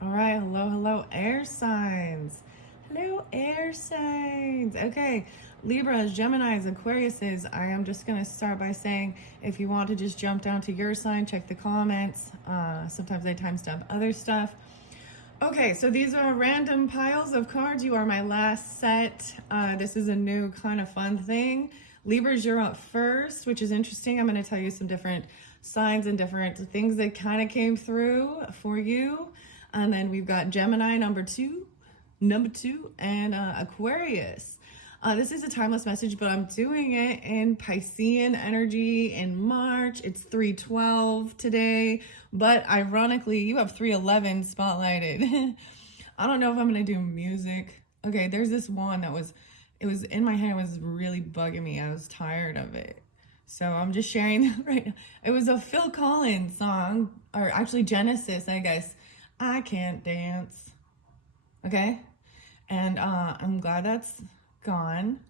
All right, hello, air signs. Hello, air signs. Okay, Libras, Geminis, Aquariuses. I am just going to start by saying if you want to just jump down to your sign, check the comments. Sometimes I timestamp other stuff. Okay, so these are random piles of cards. You are my last set. This is a new kind of fun thing. Libras, you're up first, which is interesting. I'm going to tell you some different signs and different things that kind of came through for you. And then we've got Gemini, number two, and Aquarius. This is a timeless message, but I'm doing it in Piscean energy in March. It's 3:12 today, but ironically, you have 3:11 spotlighted. I don't know if I'm gonna do music. Okay, there's this one that it was in my head. It was really bugging me. I was tired of it. So I'm just sharing that right now. It was a Phil Collins song, or actually Genesis, I guess. I can't dance. Okay? And I'm glad that's gone.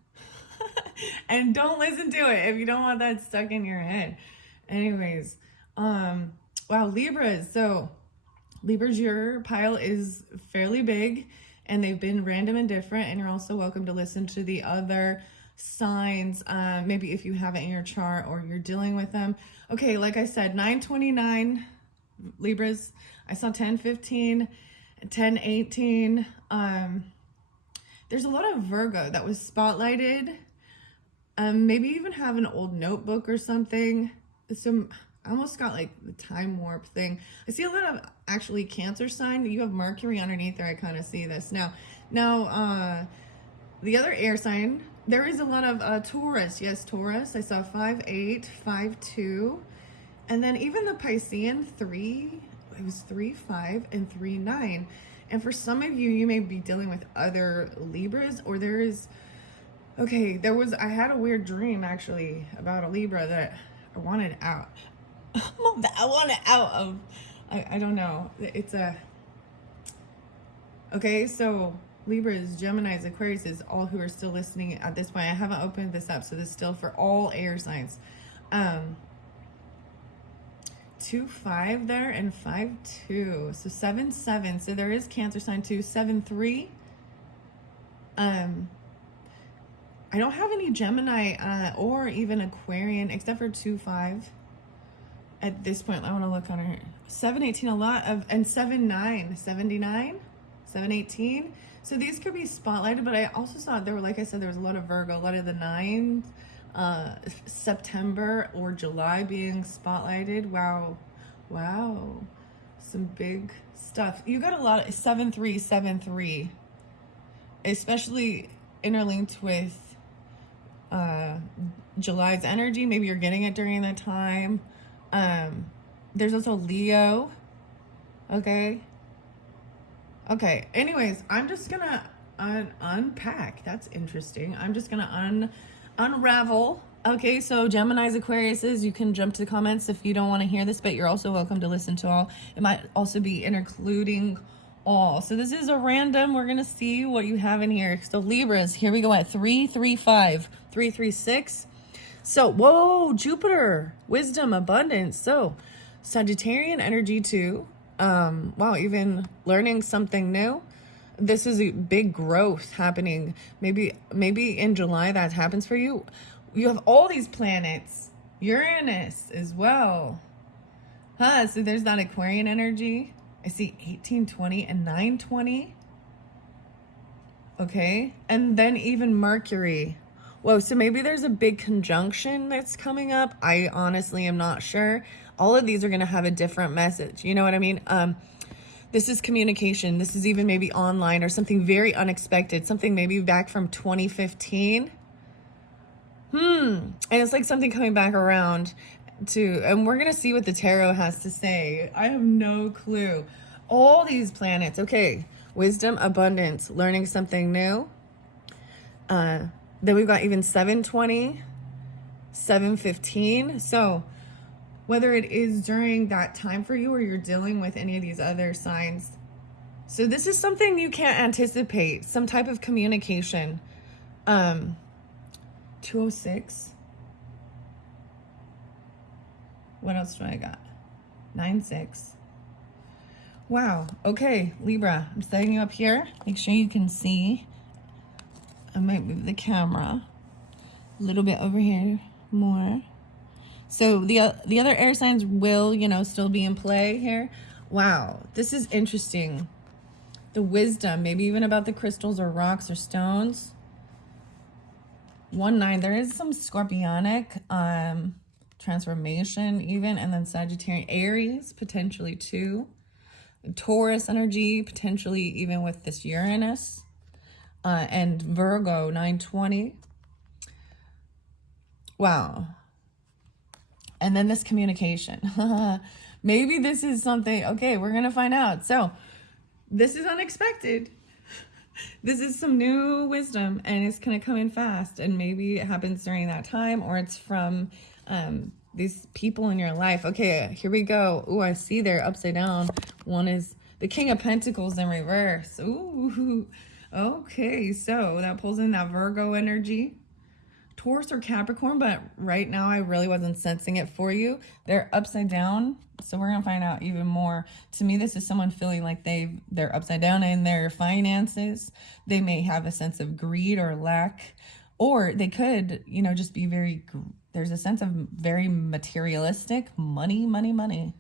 And don't listen to it if you don't want that stuck in your head. Anyways, wow, Libras. So Libras, your pile is fairly big and they've been random and different, and you're also welcome to listen to the other signs, maybe if you have it in your chart or you're dealing with them. Okay, like I said, 929 Libras. I saw 1015, 1018. There's a lot of Virgo that was spotlighted. Maybe even have an old notebook or something. I almost got like the time warp thing. I see a lot of actually Cancer sign. You have Mercury underneath there. I kind of see this now. The other air sign, there is a lot of Taurus. Yes, Taurus. I saw 5-8, 5-2. And then even the Piscean 3, it was 3-5 and 3-9. And for some of you, you may be dealing with other Libras, or I had a weird dream actually about a Libra that I wanted out. I wanted out of, I don't know. Okay, so Libras, Geminis, Aquarius, all who are still listening at this point. I haven't opened this up, so this is still for all air signs. 2-5 there and 5-2, so 7-7. So there is Cancer sign too. 7-3. I don't have any Gemini or even Aquarian except for 2-5 at this point. I want to look on her. 7-18, a lot of, and 7-9, 79, 7-18. So these could be spotlighted, but I also saw there were, like I said, there was a lot of Virgo, a lot of the 9s. September or July being spotlighted. Wow, some big stuff. You got a lot of 7-3, 7-3, especially interlinked with July's energy. Maybe you're getting it during that time. There's also Leo. Okay, anyways, I'm just gonna unpack. That's interesting. I'm just gonna unravel. Okay, so Geminis, Aquariuses, you can jump to the comments if you don't want to hear this, but you're also welcome to listen to all. It might also be including all. So this is a random. We're gonna see what you have in here. So Libras, here we go at 3-3-5, 3-3-6. So whoa, Jupiter, wisdom, abundance. So Sagittarian energy too. Wow, even learning something new. This is a big growth happening. Maybe in July that happens for you. You have all these planets, Uranus as well. So there's that Aquarian energy. I see 1820 and 920. Okay, and then even Mercury. Whoa, so maybe there's a big conjunction that's coming up. I honestly am not sure. All of these are going to have a different message. You know what I mean? This is communication. This is even maybe online or something very unexpected. Something maybe back from 2015. And it's like something coming back around to, and we're going to see what the tarot has to say. I have no clue. All these planets. Okay. Wisdom, abundance, learning something new. Then we've got even 720, 715. So whether it is during that time for you or you're dealing with any of these other signs. So this is something you can't anticipate, some type of communication. 206. What else do I got? 9-6. Wow. Okay, Libra, I'm setting you up here. Make sure you can see. I might move the camera a little bit over here more. So the other air signs will, you know, still be in play here. Wow, this is interesting. The wisdom, maybe even about the crystals or rocks or stones. 1-9, there is some scorpionic transformation even, and then Sagittarius, Aries potentially too. Taurus energy, potentially even with this Uranus. And Virgo, 920. Wow. And then this communication. Maybe this is something, okay, we're going to find out. So this is unexpected. This is some new wisdom, and it's going to come in fast. And maybe it happens during that time, or it's from these people in your life. Okay, here we go. Ooh, I see they're upside down. One is the King of Pentacles in reverse. Ooh, okay. So that pulls in that Virgo energy. Taurus or Capricorn, but right now I really wasn't sensing it for you. They're upside down, so we're gonna find out even more. To me, this is someone feeling like they're upside down in their finances. They may have a sense of greed or lack, or they could, you know, just be there's a sense of very materialistic, money.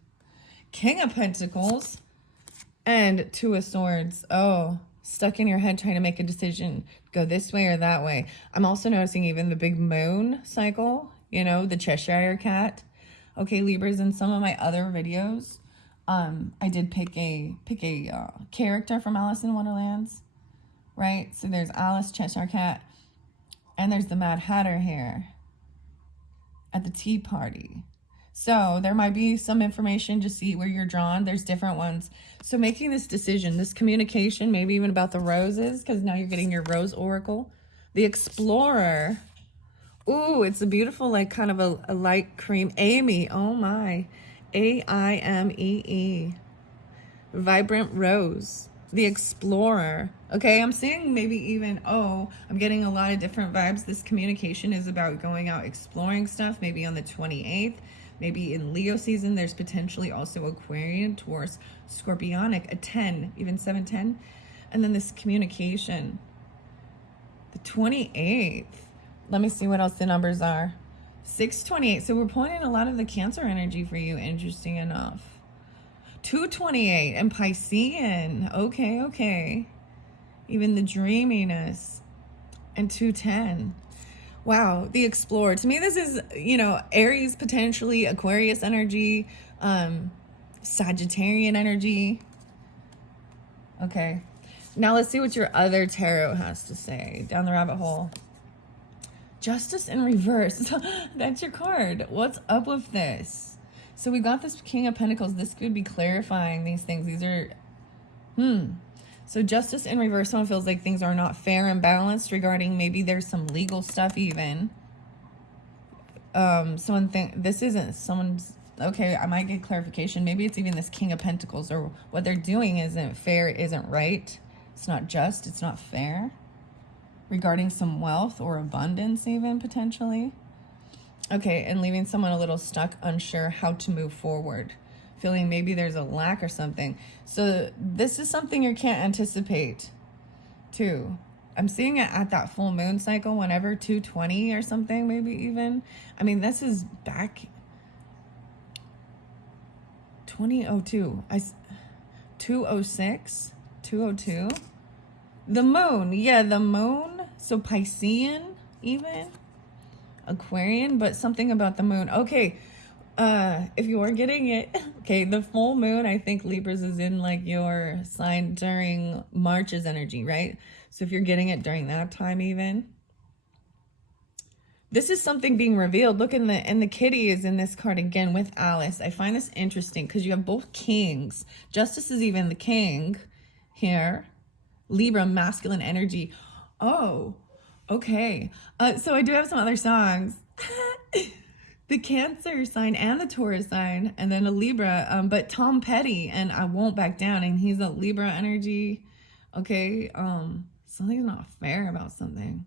King of Pentacles and Two of Swords. Oh, stuck in your head trying to make a decision, go this way or that way. I'm also noticing even the big moon cycle, you know, the Cheshire cat. Okay, Libras, in some of my other videos, I did pick a character from Alice in Wonderlands, right? So there's Alice, Cheshire cat, and there's the Mad Hatter here at the tea party. So there might be some information, just see where you're drawn. There's different ones. So making this decision, this communication, maybe even about the roses, because now you're getting your rose oracle. The Explorer. Ooh, it's a beautiful, like kind of a light cream. Amy, oh my. Aimee. Vibrant rose. The Explorer. Okay, I'm seeing maybe even, I'm getting a lot of different vibes. This communication is about going out exploring stuff, maybe on the 28th. Maybe in Leo season, there's potentially also Aquarian, Taurus, Scorpionic, a 10, even 710. And then this communication, the 28th. Let me see what else the numbers are. 628. So we're pulling in a lot of the Cancer energy for you, interesting enough. 228 and Piscean. Okay. Even the dreaminess. And 210. Wow, the Explorer. To me, this is, you know, Aries, potentially Aquarius energy, Sagittarian energy. Okay, now let's see what your other tarot has to say. Down the rabbit hole. Justice in reverse. That's your card. What's up with this? So we got this King of Pentacles. This could be clarifying these things. These are, So justice in reverse, someone feels like things are not fair and balanced regarding maybe there's some legal stuff even. Someone think this isn't someone's, okay, I might get clarification. Maybe it's even this King of Pentacles, or what they're doing isn't fair, isn't right. It's not just, it's not fair. Regarding some wealth or abundance even potentially. Okay, and leaving someone a little stuck, unsure how to move forward. Feeling maybe there's a lack or something. So this is something you can't anticipate too. I'm seeing it at that full moon cycle, whenever 220 or something, maybe even. I mean, this is back 2002. 206, 202. The moon, yeah, the moon. So Piscean even, Aquarian, but something about the moon. Okay. If you are getting it, okay, the full moon, I think Libras is in like your sign during March's energy, right? So if you're getting it during that time even, this is something being revealed. Look, and the kitty is in this card again with Alice. I find this interesting because you have both kings. Justice is even the king here. Libra, masculine energy. Oh, okay. So I do have some other songs. The Cancer sign and the Taurus sign, and then a Libra, but Tom Petty and I Won't Back Down, and he's a Libra energy. Okay, something's not fair about something.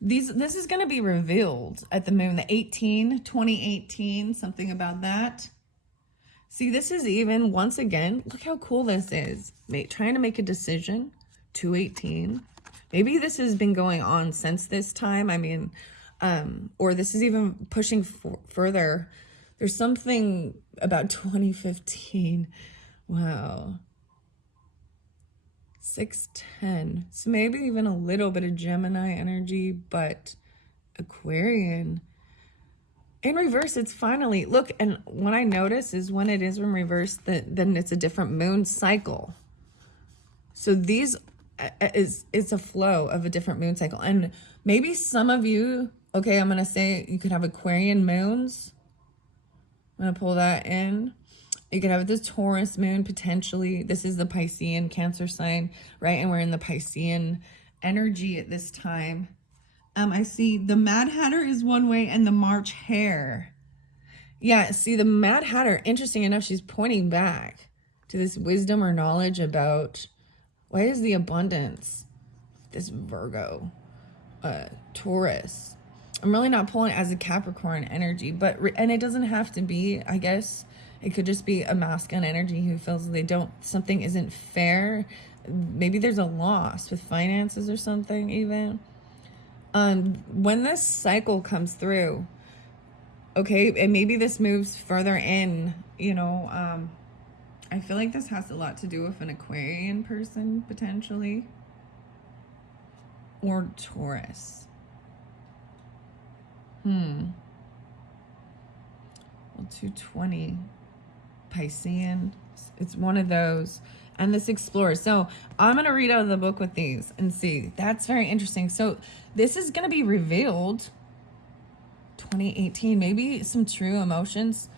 This is going to be revealed at the moon, the 2018, something about that. See, this is even, once again, look how cool this is. Trying to make a decision, 218. Maybe this has been going on since this time. I mean, or this is even pushing further. There's something about 2015. Wow. 610. So maybe even a little bit of Gemini energy, but Aquarian. In reverse, it's finally, look, and what I notice is when it is in reverse, then it's a different moon cycle. So these it's a flow of a different moon cycle. And maybe some of you, okay, I'm going to say you could have Aquarian moons. I'm going to pull that in. You could have the Taurus moon potentially. This is the Piscean Cancer sign, right? And we're in the Piscean energy at this time. I see the Mad Hatter is one way and the March Hare. Yeah, see the Mad Hatter, interesting enough, she's pointing back to this wisdom or knowledge about, why is the abundance, this Virgo, Taurus. I'm really not pulling it as a Capricorn energy, but, and it doesn't have to be, I guess, it could just be a masculine energy who feels something isn't fair. Maybe there's a loss with finances or something even. When this cycle comes through, okay, and maybe this moves further in, you know, I feel like this has a lot to do with an Aquarian person, potentially, or Taurus. Well, 220, Piscean, it's one of those. And this Explorer. So I'm going to read out of the book with these and see. That's very interesting. So this is going to be revealed 2018. Maybe some true emotions.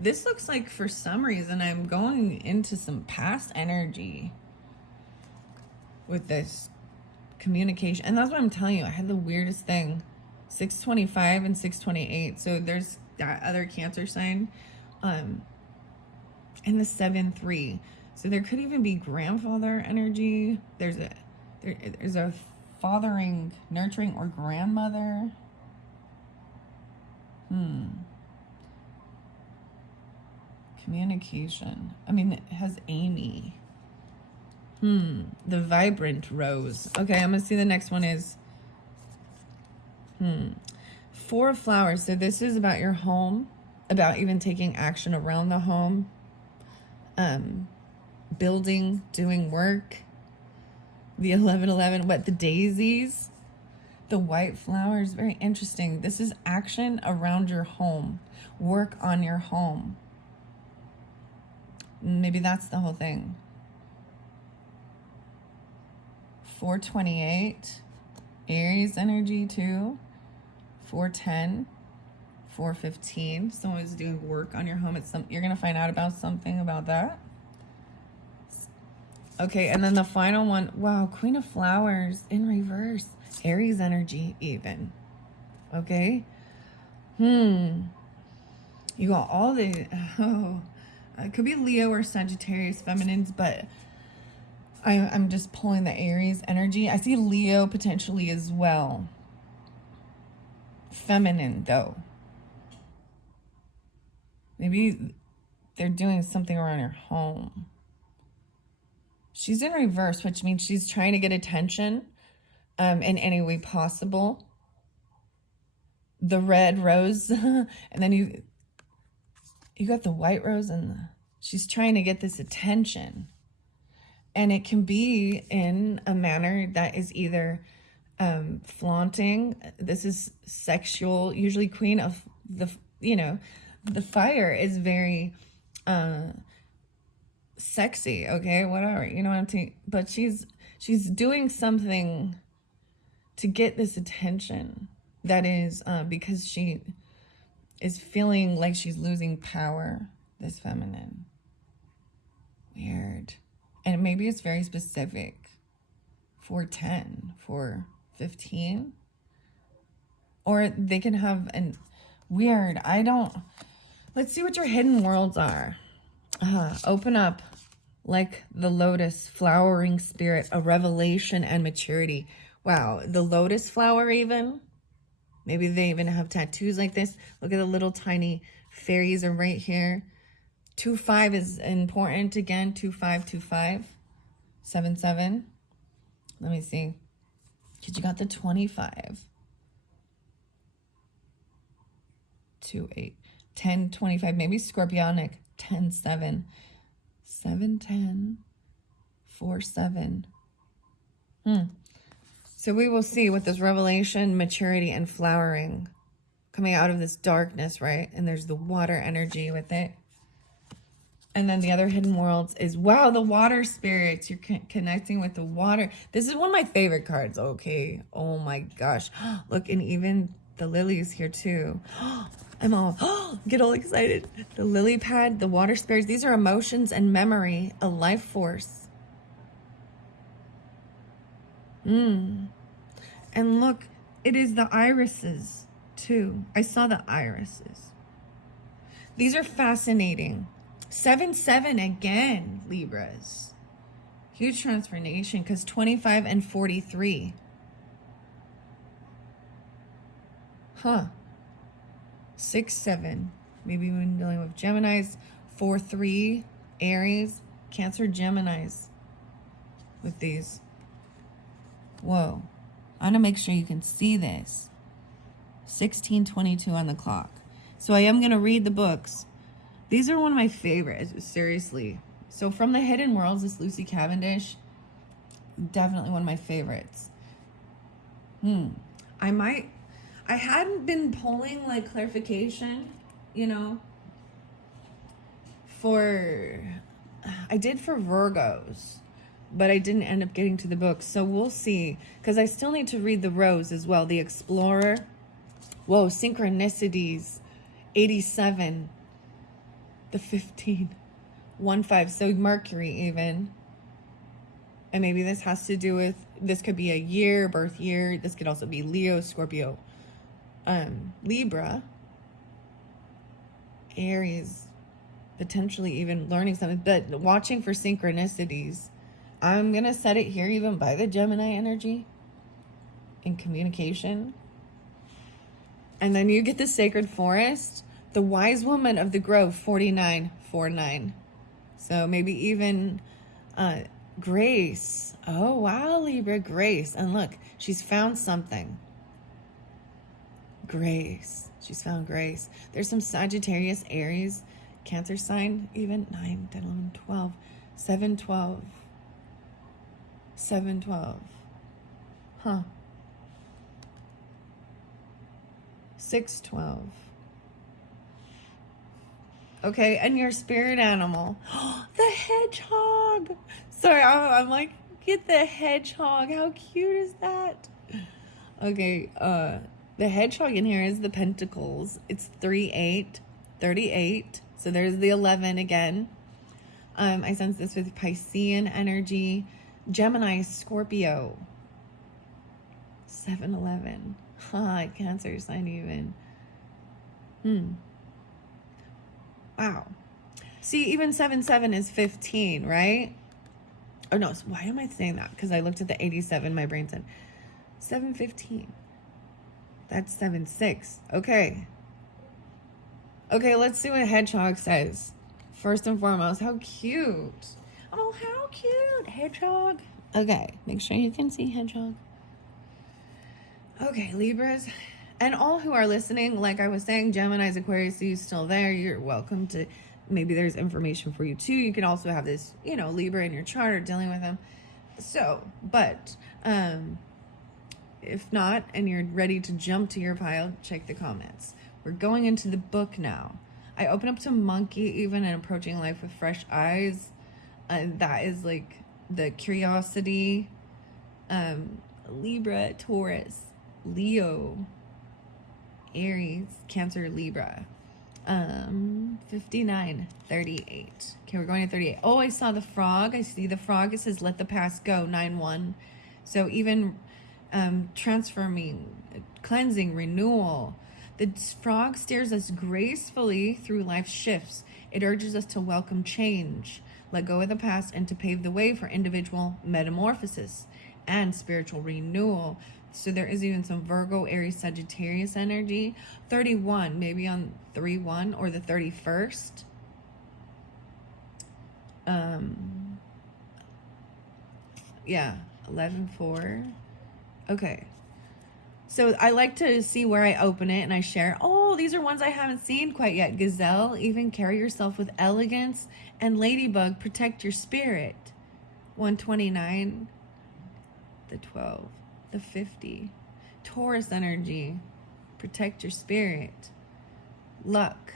This looks like for some reason I'm going into some past energy with this communication. And that's what I'm telling you. I had the weirdest thing. 625 and 628. So there's that other Cancer sign. In the 7-3, so there could even be grandfather energy. There's a fathering, nurturing, or grandmother. Communication. I mean, it has Amy. The vibrant rose. Okay, I'm gonna see the next one is 4 of flowers. So this is about your home, about even taking action around the home. Building, doing work. The 1111, what, the daisies, the white flowers, very interesting. This is action around your home, work on your home. Maybe that's the whole thing. 428, Aries energy too. 410, 415. Someone is doing work on your home. You're gonna find out about something about that. Okay, and then the final one. Wow, Queen of Flowers in reverse. Aries energy even. Okay. You got all the it could be Leo or Sagittarius feminines, but I'm just pulling the Aries energy. I see Leo potentially as well. Feminine though. Maybe they're doing something around her home. She's in reverse, which means she's trying to get attention in any way possible. The red rose, and then you got the white rose, and she's trying to get this attention. And it can be in a manner that is either flaunting. This is sexual. Usually Queen of the fire is very sexy, okay, whatever, you know what I'm saying? But she's doing something to get this attention that is because she is feeling like she's losing power, this feminine. Weird. And maybe it's very specific. 410, 415. Or they can have an weird, let's see what your hidden worlds are. Open up like the lotus, flowering spirit, a revelation and maturity. Wow, the lotus flower even. Maybe they even have tattoos like this. Look at the little tiny Fairies are right here. 2-5 is important again. 2-5, 7-7. Let me see. Because you got the 25. 2-8. 10-25. Maybe Scorpionic. 10-7. 7-10. 4-7. So we will see with this revelation, maturity, and flowering coming out of this darkness, right? And there's the water energy with it. And then the other hidden worlds is, wow, the water spirits. You're connecting with the water. This is one of my favorite cards. Okay. Oh my gosh. Look, and even the lilies here too. I'm all, get all excited. The lily pad, the water spirits. These are emotions and memory, a life force. And look, it is the irises too. I saw the irises. These are fascinating. 7-7 again, Libras. Huge transformation because 25 and 43. 6-7. Maybe when dealing with Geminis. 4-3, Aries, Cancer, Geminis. With these. Whoa. I want to make sure you can see this. 16:22 on the clock. So I am going to read the books. These are one of my favorites, seriously. So from the Hidden Worlds, this Lucy Cavendish, definitely one of my favorites. I hadn't been pulling like clarification, you know, I did for Virgos, but I didn't end up getting to the book. So we'll see, because I still need to read the Rose as well, the Explorer. Whoa, Synchronicities, 87. The 15, 1-5, so Mercury even. And maybe this has to do with, this could be a year, birth year. This could also be Leo, Scorpio, Libra, Aries, potentially even learning something, but watching for synchronicities. I'm going to set it here even by the Gemini energy in communication. And then you get the Sacred Forest. The Wise Woman of the Grove, 49-49. So maybe even Grace. Oh, wow, Libra, Grace. And look, she's found something. Grace. She's found grace. There's some Sagittarius, Aries, Cancer sign, even 9, 10, 11, 12, 7, 12. 7-12. 6-12. Okay, and your spirit animal. The hedgehog. Sorry, I'm like, get the hedgehog. How cute is that? Okay, the hedgehog in here is the Pentacles. It's 3-8, 38. So there's the 11 again. I sense this with Piscean energy. Gemini, Scorpio. 7-11. Cancer sign even. Wow. See, even 7-7 is 15, right? Oh, no. Why am I saying that? Because I looked at the 87. My brain said 7-15. That's 7-6. Okay. Okay, let's see what Hedgehog says. First and foremost, how cute. Oh, how cute. Hedgehog. Okay, make sure you can see Hedgehog. Okay, Libras. And all who are listening, like I was saying, Gemini's, Aquarius, you still there, you're welcome to, maybe there's information for you too. You can also have this, Libra in your chart or dealing with them. So, but if not, and you're ready to jump to your pile, check the comments. We're going into the book now. I open up to Monkey even and approaching life with fresh eyes. That is like the curiosity. Libra, Taurus, Leo, Aries, Cancer, Libra. 59, 38. Okay, we're going to 38. Oh, I saw the frog. I see the frog. It says, let the past go, 9-1. So even transforming, cleansing, renewal. The frog steers us gracefully through life's shifts. It urges us to welcome change, let go of the past, and to pave the way for individual metamorphosis and spiritual renewal. So there is even some Virgo, Aries, Sagittarius energy. 31, maybe on 3/1 or the 31st. Yeah, 11/4. Okay. So I like to see where I open it and I share. Oh, these are ones I haven't seen quite yet. Gazelle, even carry yourself with elegance. And Ladybug, protect your spirit. 129. The 12. The 50. Taurus energy, protect your spirit. Luck,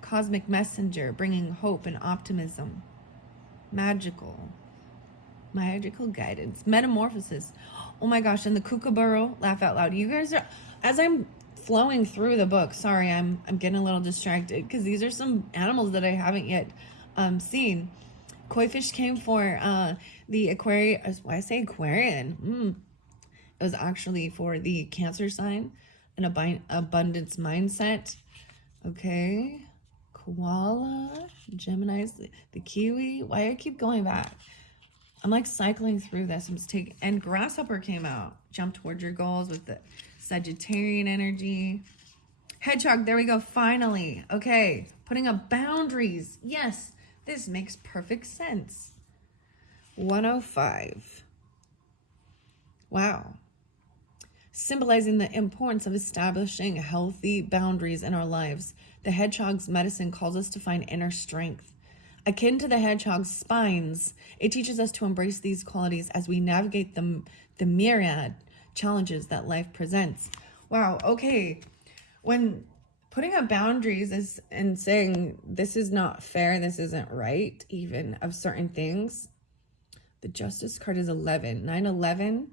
cosmic messenger, bringing hope and optimism. Magical guidance. Metamorphosis. Oh my gosh, and the kookaburra, laugh out loud. You guys are, as I'm flowing through the book, sorry, I'm getting a little distracted because these are some animals that I haven't yet seen. Koi fish came for the Aquarius. Why I say Aquarian? It was actually for the Cancer sign, an abundance mindset. Okay. Koala, Gemini's, the kiwi. Why I keep going back? I'm like cycling through this. I'm just taking, and grasshopper came out. Jump towards your goals with the Sagittarian energy. Hedgehog, there we go. Finally. Okay. Putting up boundaries. Yes, this makes perfect sense. 105. Wow. Symbolizing the importance of establishing healthy boundaries in our lives. The hedgehog's medicine calls us to find inner strength. Akin to the hedgehog's spines, it teaches us to embrace these qualities as we navigate the myriad challenges that life presents. Wow, okay. When putting up boundaries is and saying this is not fair, this isn't right, even of certain things. The Justice card is 11. 9/11.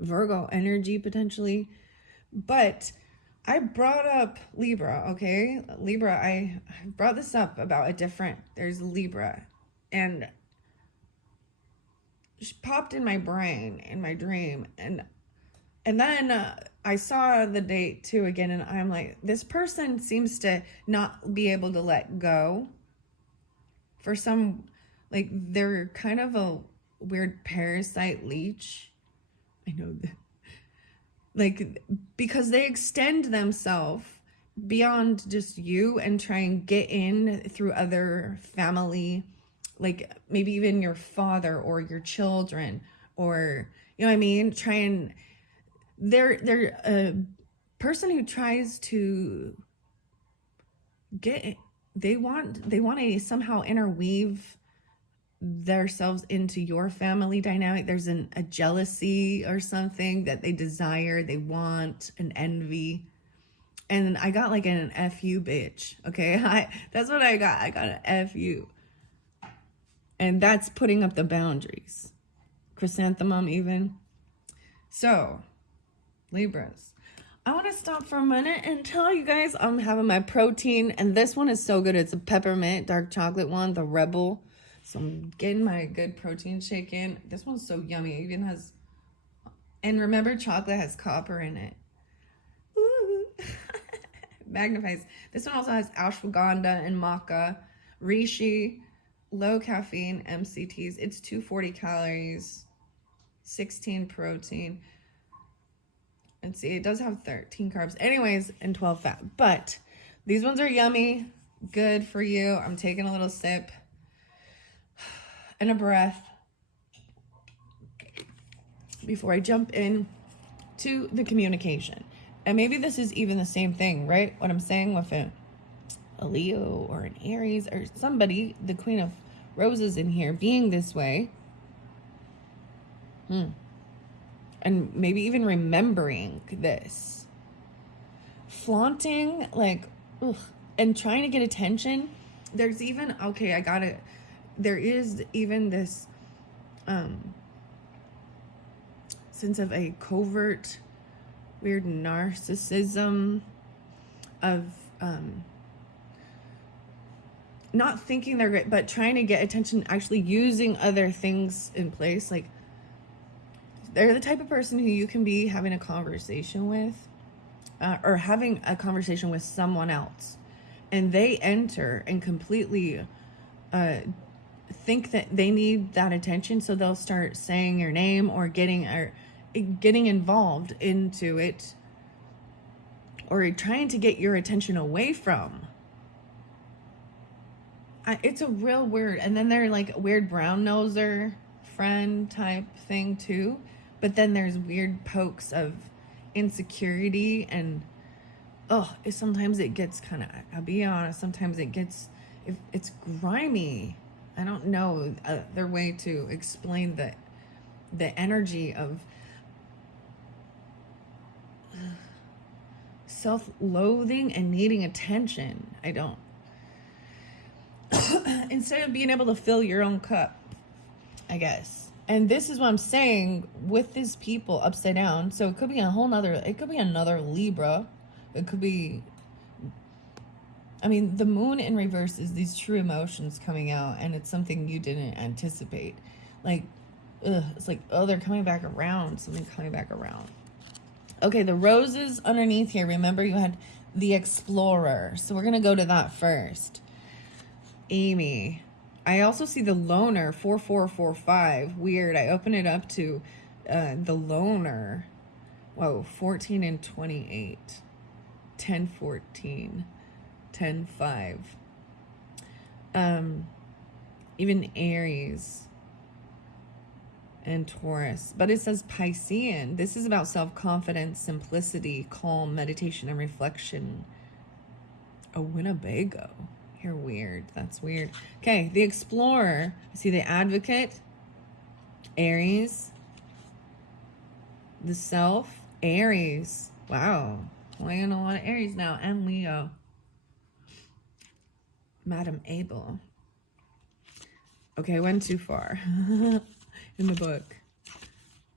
Virgo energy potentially. But I brought up Libra, okay? Libra, I brought this up about there's Libra. And she popped in my brain, in my dream. And then I saw the date too again, and I'm like, this person seems to not be able to let go. For some, like, they're kind of a weird parasite leech. I know that. Like, because they extend themselves beyond just you and try and get in through other family, like maybe even your father or your children, or, you know what I mean? They're a person who tries to they want to somehow interweave themselves into your family dynamic. There's a jealousy or something that they desire, they want, an envy. And I got like an F you, bitch. Okay, that's what I got. I got an F you. And that's putting up the boundaries. Chrysanthemum even. So, Libras, I want to stop for a minute and tell you guys I'm having my protein. And this one is so good. It's a peppermint dark chocolate one, the Rebel. So I'm getting my good protein shake in. This one's so yummy. It even has, and remember, chocolate has copper in it. Ooh. Magnifies. This one also has ashwagandha and maca, reishi, low caffeine MCTs. It's 240 calories, 16 protein. And see, it does have 13 carbs. Anyways, and 12 fat. But these ones are yummy, good for you. I'm taking a little sip. And a breath before I jump in to the communication. And maybe this is even the same thing, right? What I'm saying with a Leo or an Aries or somebody, the Queen of Roses in here, being this way. And maybe even remembering this. Flaunting, like, and trying to get attention. There's even, there is even this sense of a covert, weird narcissism of not thinking they're great, but trying to get attention, actually using other things in place. Like, they're the type of person who you can be having a conversation with or having a conversation with someone else, and they enter and completely think that they need that attention, so they'll start saying your name or getting getting involved into it or trying to get your attention away from. It's a real weird, and then they're like a weird brown noser friend type thing too. But then there's weird pokes of insecurity and sometimes it gets kind of, I'll be honest, sometimes it's grimy. I don't know their way to explain the energy of self-loathing and needing attention. I don't. Instead of being able to fill your own cup, I guess. And this is what I'm saying with these people upside down. So it could be another Libra. It could be, the moon in reverse is these true emotions coming out, and it's something you didn't anticipate. It's like, they're coming back around, something coming back around. Okay, the roses underneath here, remember you had the Explorer. So we're going to go to that first. Amy. I also see the Loner, 4445. Weird. I open it up to the Loner. Whoa, 14 and 28. 10, 14. 10, 5. Even Aries and Taurus. But it says Piscean. This is about self-confidence, simplicity, calm, meditation, and reflection. A Winnebago. You're weird. That's weird. Okay, the Explorer. I see the Advocate, Aries, the Self, Aries. Wow. Playing a lot of Aries now. And Leo. Madam Abel. Okay, I went too far in the book.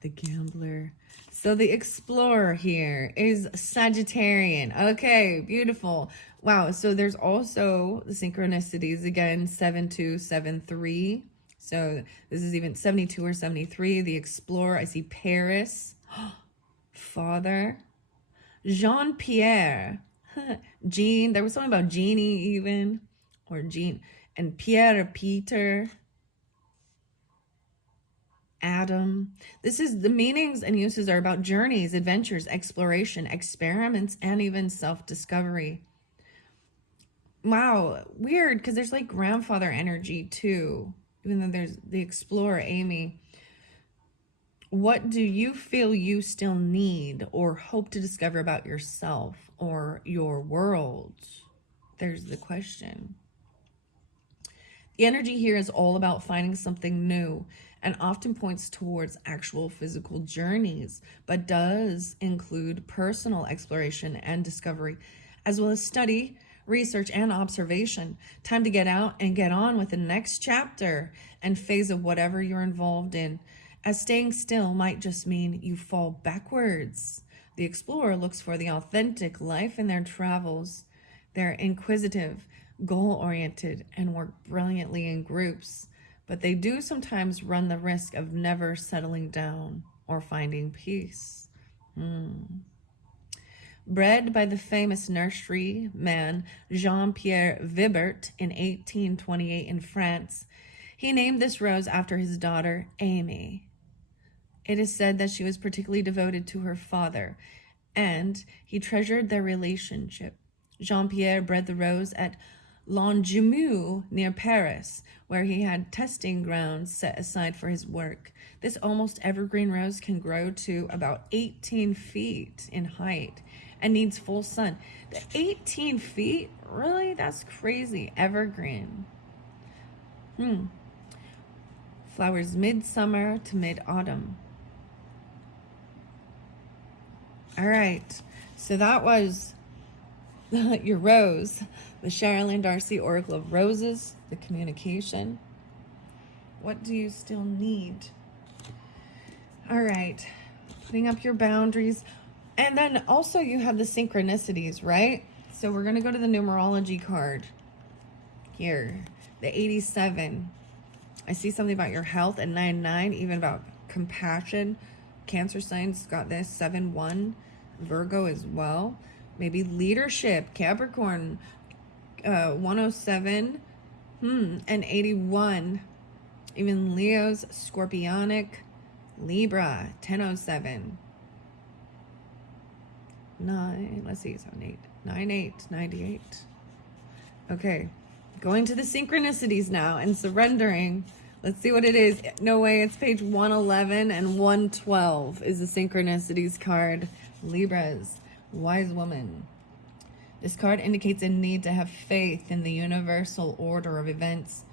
The Gambler. So the Explorer here is Sagittarian. Okay, beautiful. Wow, so there's also the synchronicities again, 7273. So this is even 72 or 73. The Explorer, I see Paris, Father, Jean-Pierre, Jean. There was something about Jeannie even, or Jean, and Pierre, Peter, Adam. This is the meanings and uses are about journeys, adventures, exploration, experiments, and even self-discovery. Wow, weird, because there's like grandfather energy too, even though there's the Explorer, Amy. What do you feel you still need or hope to discover about yourself or your world? There's the question. The energy here is all about finding something new and often points towards actual physical journeys, but does include personal exploration and discovery, as well as study, research, and observation. Time to get out and get on with the next chapter and phase of whatever you're involved in, as staying still might just mean you fall backwards. The Explorer looks for the authentic life in their travels. They're inquisitive, goal-oriented, and work brilliantly in groups, but they do sometimes run the risk of never settling down or finding peace. Bred by the famous nursery man Jean-Pierre Vibert in 1828 in France, he named this rose after his daughter, Amy. It is said that she was particularly devoted to her father, and he treasured their relationship. Jean-Pierre bred the rose at Longjumeau near Paris, where he had testing grounds set aside for his work. This almost evergreen rose can grow to about 18 feet in height and needs full sun. The 18 feet? Really? That's crazy. Evergreen. Flowers midsummer to mid-autumn. All right. So that was your rose. The Sherilyn Darcy Oracle of Roses. The communication. What do you still need? All right. Putting up your boundaries. And then also you have the synchronicities, right? So we're going to go to the numerology card here. The 87. I see something about your health at 9-9, even about compassion. Cancer signs got this, 7-1. Virgo as well. Maybe leadership, Capricorn, 107, and 81. Even Leo's, Scorpionic, Libra, 1007. let's see, 7, 8, 9, 8, 98. Okay, going to the synchronicities now and surrendering. Let's see what it is. No way, it's page 111 and 112 is the synchronicities card. Libras, wise woman. This card indicates a need to have faith in the universal order of events,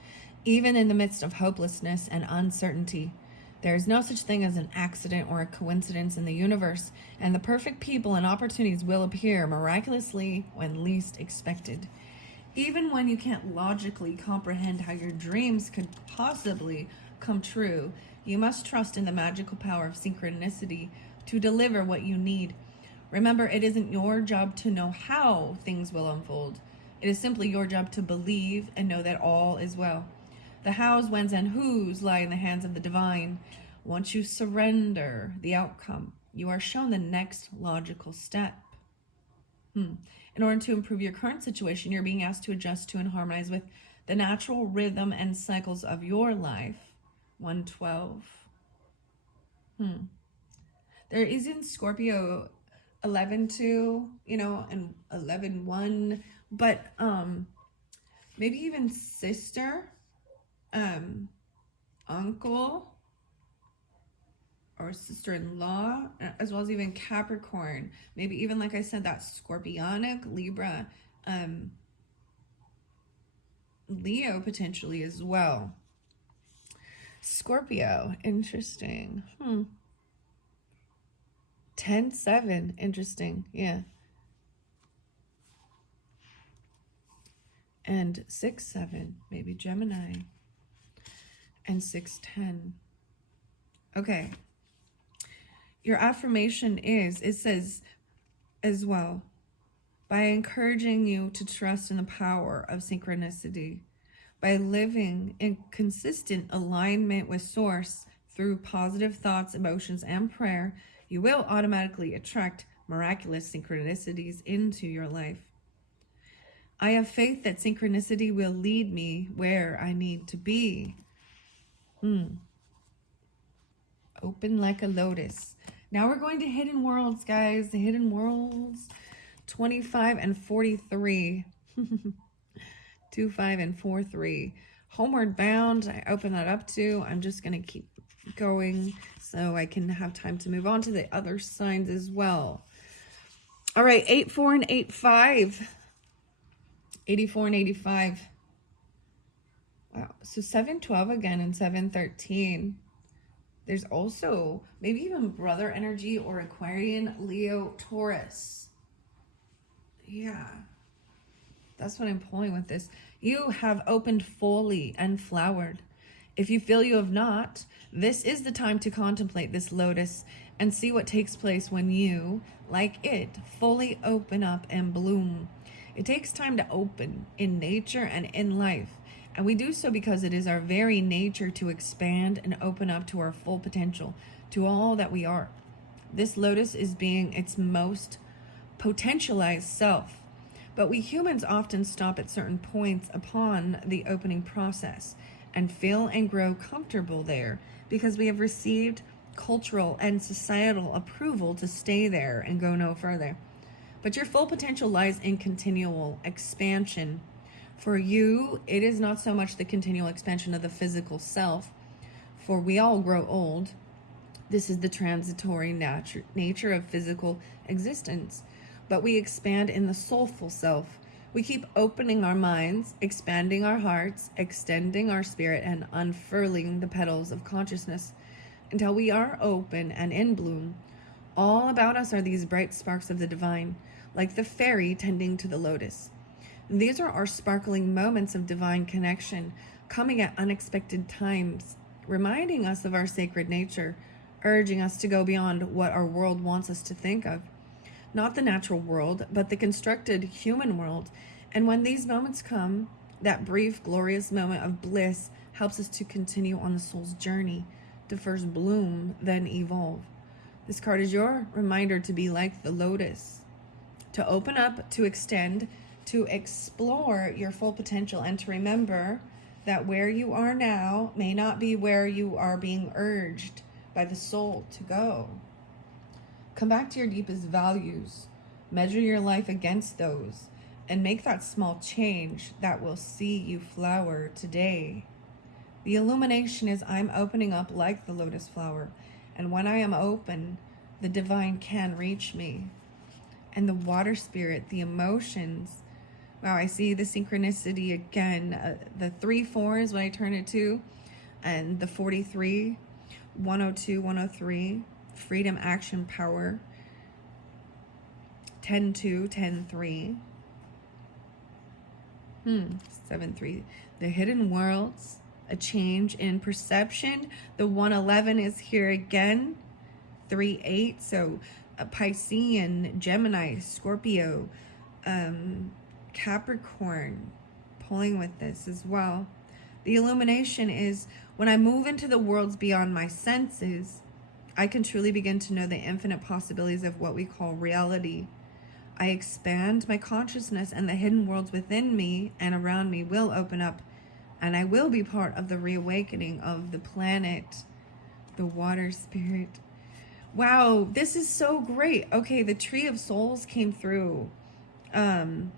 even in the midst of hopelessness and uncertainty. There is no such thing as an accident or a coincidence in the universe, and the perfect people and opportunities will appear miraculously when least expected. Even when you can't logically comprehend how your dreams could possibly come true, you must trust in the magical power of synchronicity to deliver what you need. Remember, it isn't your job to know how things will unfold. It is simply your job to believe and know that all is well. The hows, whens, and whos lie in the hands of the divine. Once you surrender the outcome, you are shown the next logical step. In order to improve your current situation, you're being asked to adjust to and harmonize with the natural rhythm and cycles of your life. 112. There is in Scorpio 11-2, and 11-1, but maybe even sister, uncle, or sister-in-law, as well as even Capricorn, maybe even, like I said, that Scorpionic, Libra, Leo potentially as well. Scorpio, interesting. 10-7, interesting, yeah. And 6-7, maybe Gemini. And 6-10. Okay. Your affirmation is, it says as well, by encouraging you to trust in the power of synchronicity, by living in consistent alignment with Source through positive thoughts, emotions, and prayer, you will automatically attract miraculous synchronicities into your life. I have faith that synchronicity will lead me where I need to be. Open like a lotus. Now we're going to Hidden Worlds, guys. The Hidden Worlds, 25 and 43. 2, 5, and 4, 3. Homeward Bound, I open that up to. I'm just going to keep going so I can have time to move on to the other signs as well. All right, 8, 4, and 8, 5. 84 and 85. Wow, so 7, 12 again and 7, 13. There's also maybe even brother energy or Aquarian, Leo, Taurus. Yeah, that's what I'm pulling with this. You have opened fully and flowered. If you feel you have not, this is the time to contemplate this lotus and see what takes place when you, like it, fully open up and bloom. It takes time to open in nature and in life. And we do so because it is our very nature to expand and open up to our full potential, to all that we are. This lotus is being its most potentialized self. But we humans often stop at certain points upon the opening process and feel and grow comfortable there because we have received cultural and societal approval to stay there and go no further. But your full potential lies in continual expansion. For you, it is not so much the continual expansion of the physical self, for we all grow old. This is the transitory nature of physical existence. But we expand in the soulful self. We keep opening our minds, expanding our hearts, extending our spirit, and unfurling the petals of consciousness until we are open and in bloom. All about us are these bright sparks of the divine, like the fairy tending to the lotus. These are our sparkling moments of divine connection, coming at unexpected times, reminding us of our sacred nature, urging us to go beyond what our world wants us to think of. Not the natural world, but the constructed human world. And when these moments come, that brief, glorious moment of bliss helps us to continue on the soul's journey, to first bloom, then evolve. This card is your reminder to be like the lotus, to open up, to extend, to explore your full potential, and to remember that where you are now may not be where you are being urged by the soul to go. Come back to your deepest values. Measure your life against those and make that small change that will see you flower today. The illumination is I'm opening up like the lotus flower. And when I am open, the divine can reach me. And the water spirit, the emotions. Wow, I see the synchronicity again. The 3-4 is what I turn it to. And the 43, 102, 103. Freedom, action, power. 10-2, 10-3. 7-3. The hidden worlds. A change in perception. The 111 is here again. 3-8. So a Piscean, Gemini, Scorpio, Capricorn pulling with this as well. The illumination is when I move into the worlds beyond my senses, I can truly begin to know the infinite possibilities of what we call reality. I expand my consciousness, and the hidden worlds within me and around me will open up, and I will be part of the reawakening of the planet, the water spirit. Wow, this is so great. Okay, the Tree of Souls came through in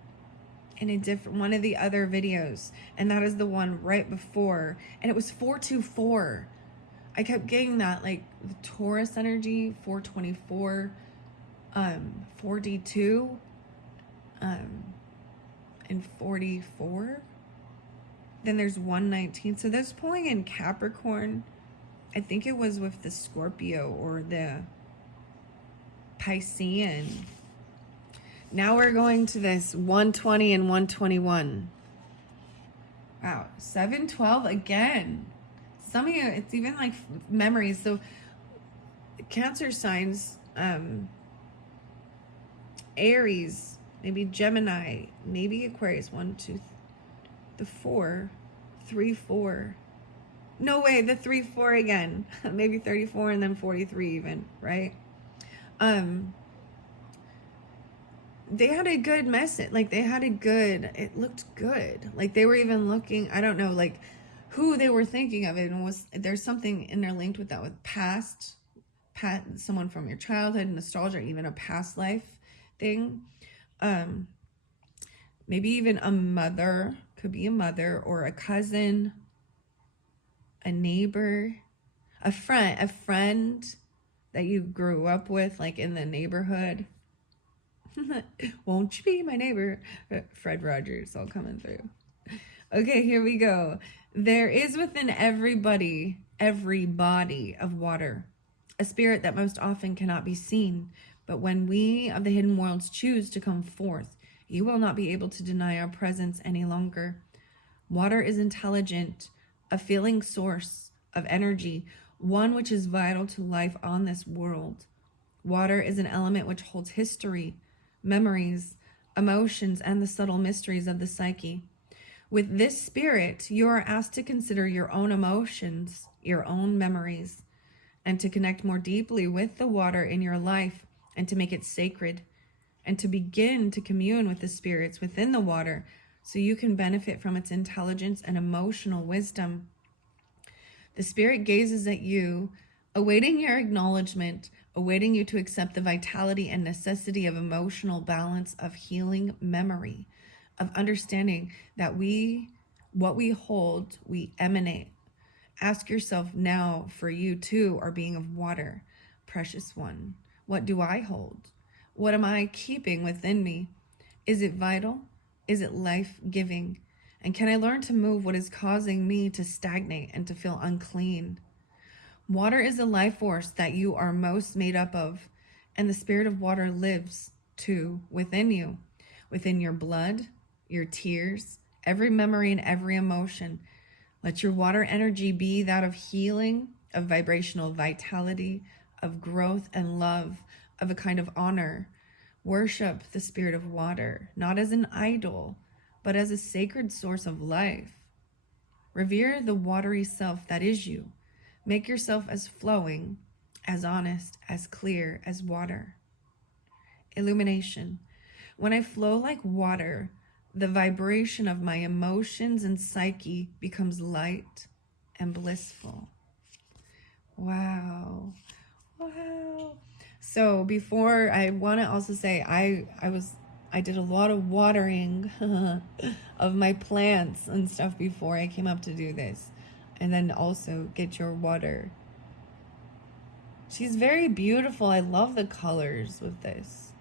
a different one of the other videos, and that is the one right before, and it was 424. I kept getting that, like the Taurus energy, 424, 42, and 44. Then there's 119. So that's pulling in Capricorn. I think it was with the Scorpio or the Piscean. Now we're going to this 120 and 121. Wow, 712 again. Some of you, it's even like memories. So Cancer signs, Aries, maybe Gemini, maybe Aquarius. 1, 2, the 4, 3, 4. No way, the 3, 4 again. Maybe 34 and then 43 even, right? They had a good message. Like they had a good, it looked good. Like they were even looking, I don't know, like who they were thinking of it. And was there's something interlinked with that, with someone from your childhood, nostalgia, even a past life thing. Maybe even a mother, could be a mother or a cousin, a neighbor, a friend that you grew up with, like in the neighborhood. Won't you be my neighbor? Fred Rogers all coming through. Okay, here we go. There is within every body of water, a spirit that most often cannot be seen. But when we of the hidden worlds choose to come forth, you will not be able to deny our presence any longer. Water is intelligent, a feeling source of energy, one which is vital to life on this world. Water is an element which holds history, memories, emotions, and the subtle mysteries of the psyche. With this spirit, you are asked to consider your own emotions, your own memories, and to connect more deeply with the water in your life and to make it sacred, and to begin to commune with the spirits within the water so you can benefit from its intelligence and emotional wisdom. The spirit gazes at you, awaiting your acknowledgement, awaiting you to accept the vitality and necessity of emotional balance, of healing memory, of understanding that what we hold, we emanate. Ask yourself now, for you too are being of water, precious one. What do I hold? What am I keeping within me? Is it vital? Is it life-giving? And can I learn to move what is causing me to stagnate and to feel unclean? Water is the life force that you are most made up of, and the spirit of water lives too within you, within your blood, your tears, every memory and every emotion. Let your water energy be that of healing, of vibrational vitality, of growth and love, of a kind of honor. Worship the spirit of water, not as an idol, but as a sacred source of life. Revere the watery self that is you. Make yourself as flowing, as honest, as clear as water. Illumination. When I flow like water, the vibration of my emotions and psyche becomes light and blissful. Wow. Wow. So before, I want to also say I did a lot of watering of my plants and stuff before I came up to do this. And then also get your water. She's very beautiful. I love the colors with this.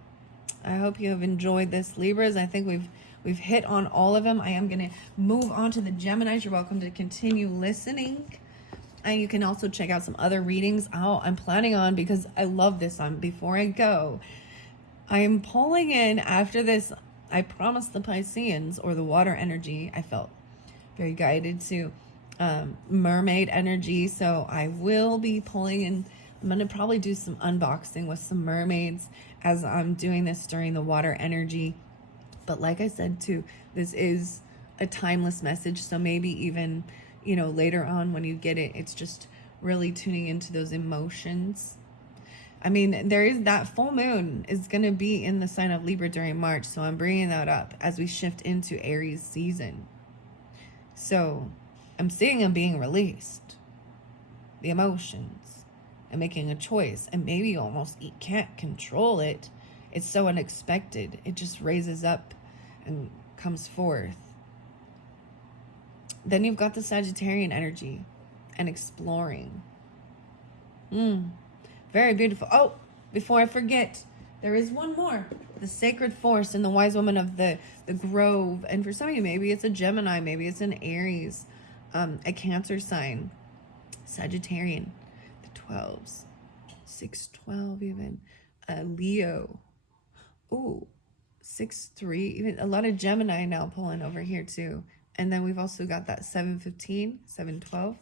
I hope you have enjoyed this, Libras. I think we've hit on all of them. I am going to move on to the Geminis. You're welcome to continue listening. And you can also check out some other readings. I'm planning on, because I love this one, before I go, I am pulling in after this. I promised the Pisceans, or the water energy, I felt very guided to mermaid energy. So I will be pulling in. I'm going to probably do some unboxing with some mermaids as I'm doing this during the water energy. But like I said too, this is a timeless message. So maybe even, later on when you get it, it's just really tuning into those emotions. I mean, there is that full moon is going to be in the sign of Libra during March. So I'm bringing that up as we shift into Aries season. So I'm seeing them being released, the emotions, and making a choice. And maybe you almost can't control it. It's so unexpected. It just raises up and comes forth. Then you've got the Sagittarian energy and exploring. Very beautiful. Oh, before I forget, there is one more. The sacred forest and the wise woman of the grove. And for some of you, maybe it's a Gemini, maybe it's an Aries, a Cancer sign, Sagittarian, the 12s, 612 even, Leo. Ooh, 6-3, even a lot of Gemini now pulling over here too. And then we've also got that 7-15, 7-12.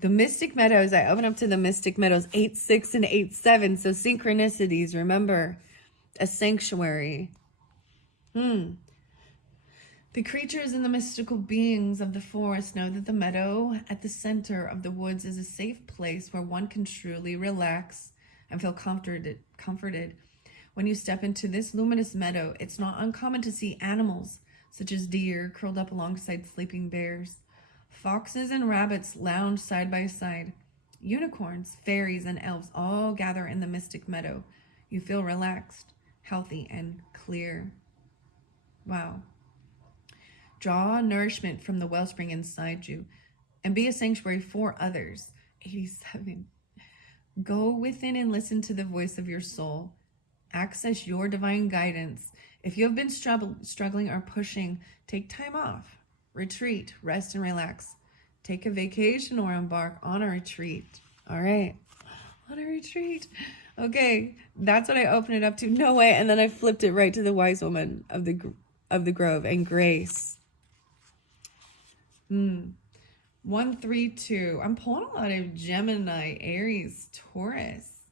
The Mystic Meadows, I open up to the Mystic Meadows, 8-6 and 8-7. So synchronicities, remember, a sanctuary. The creatures and the mystical beings of the forest know that the meadow at the center of the woods is a safe place where one can truly relax and feel comforted. When you step into this luminous meadow, it's not uncommon to see animals such as deer curled up alongside sleeping bears. Foxes and rabbits lounge side by side. Unicorns, fairies, and elves all gather in the mystic meadow. You feel relaxed, healthy, and clear. Wow. Draw nourishment from the wellspring inside you and be a sanctuary for others. 87. Go within and listen to the voice of your soul. Access your divine guidance. If you have been struggling or pushing, take time off. Retreat, rest, and relax. Take a vacation or embark on a retreat. All right, on a retreat. Okay, that's what I opened it up to. No way. And then I flipped it right to the wise woman of the grove and grace. 1-3-2. I'm pulling a lot of Gemini, Aries, Taurus,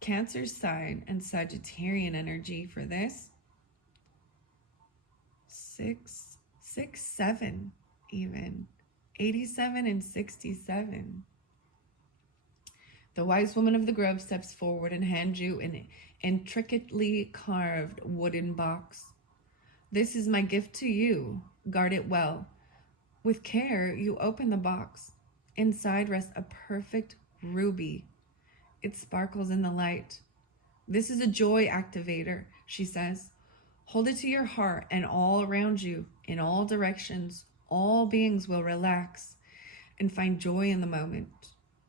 Cancer sign, and Sagittarian energy for this. 6-7 even. 87 and 67. The wise woman of the grove steps forward and hands you an intricately carved wooden box. This is my gift to you. Guard it well. With care, you open the box. Inside rests a perfect ruby. It sparkles in the light. This is a joy activator, she says. Hold it to your heart, and all around you, in all directions, all beings will relax and find joy in the moment.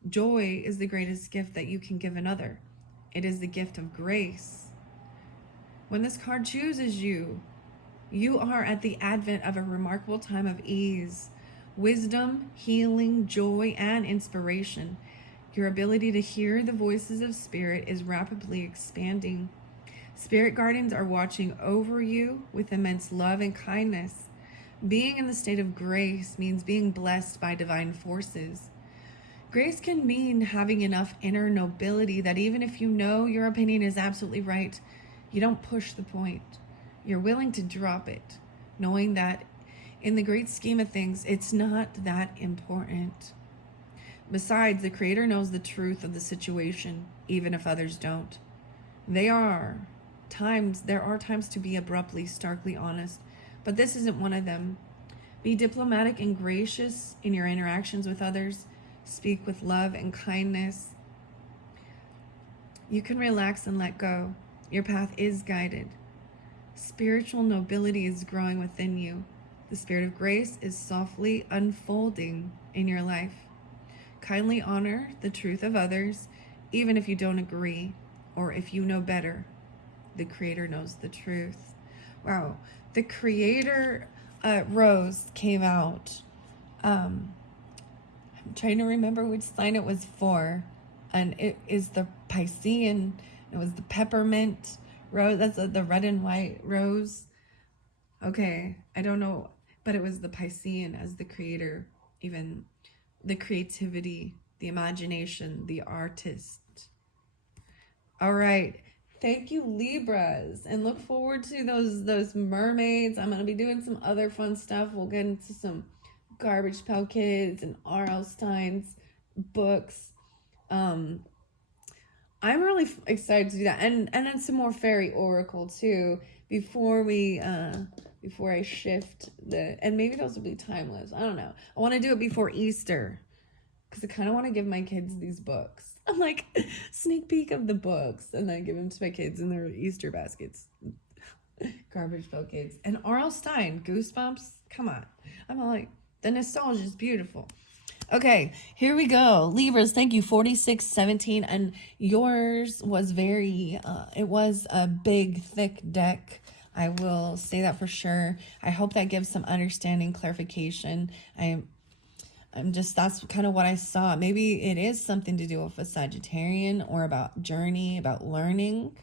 Joy is the greatest gift that you can give another. It is the gift of grace. When this card chooses you, you are at the advent of a remarkable time of ease, wisdom, healing, joy, and inspiration. Your ability to hear the voices of spirit is rapidly expanding. Spirit guardians are watching over you with immense love and kindness. Being in the state of grace means being blessed by divine forces. Grace can mean having enough inner nobility that even if you know your opinion is absolutely right, you don't push the point. You're willing to drop it, knowing that in the great scheme of things, it's not that important. Besides, the Creator knows the truth of the situation, even if others don't. There are times to be abruptly, starkly honest, but this isn't one of them. Be diplomatic and gracious in your interactions with others. Speak with love and kindness. You can relax and let go. Your path is guided. Spiritual nobility is growing within you. The spirit of grace is softly unfolding in your life. Kindly honor the truth of others, even if you don't agree or if you know better. The Creator knows the truth. Wow. The Creator rose came out. I'm trying to remember which sign it was for. And it is the Piscean. It was the peppermint rose. That's the red and white rose. Okay. I don't know. But it was the Piscean as the Creator. Even the creativity, the imagination, the artist. All right. Thank you, Libras, and look forward to those mermaids. I'm going to be doing some other fun stuff. We'll get into some Garbage Pail Kids and R.L. Stein's books. I'm really excited to do that, and then some more fairy oracle too before I shift and maybe those will be timeless. I don't know. I want to do it before Easter because I kind of want to give my kids these books. I'm like, sneak peek of the books, and then give them to my kids in their Easter baskets. Garbage Pail Kids. And R.L. Stein, Goosebumps. Come on. I'm like, the nostalgia is beautiful. Okay, here we go. Libras, thank you. 4617. And yours was it was a big, thick deck. I will say that for sure. I hope that gives some understanding, clarification. That's kind of what I saw. Maybe it is something to do with a Sagittarian or about journey, about learning.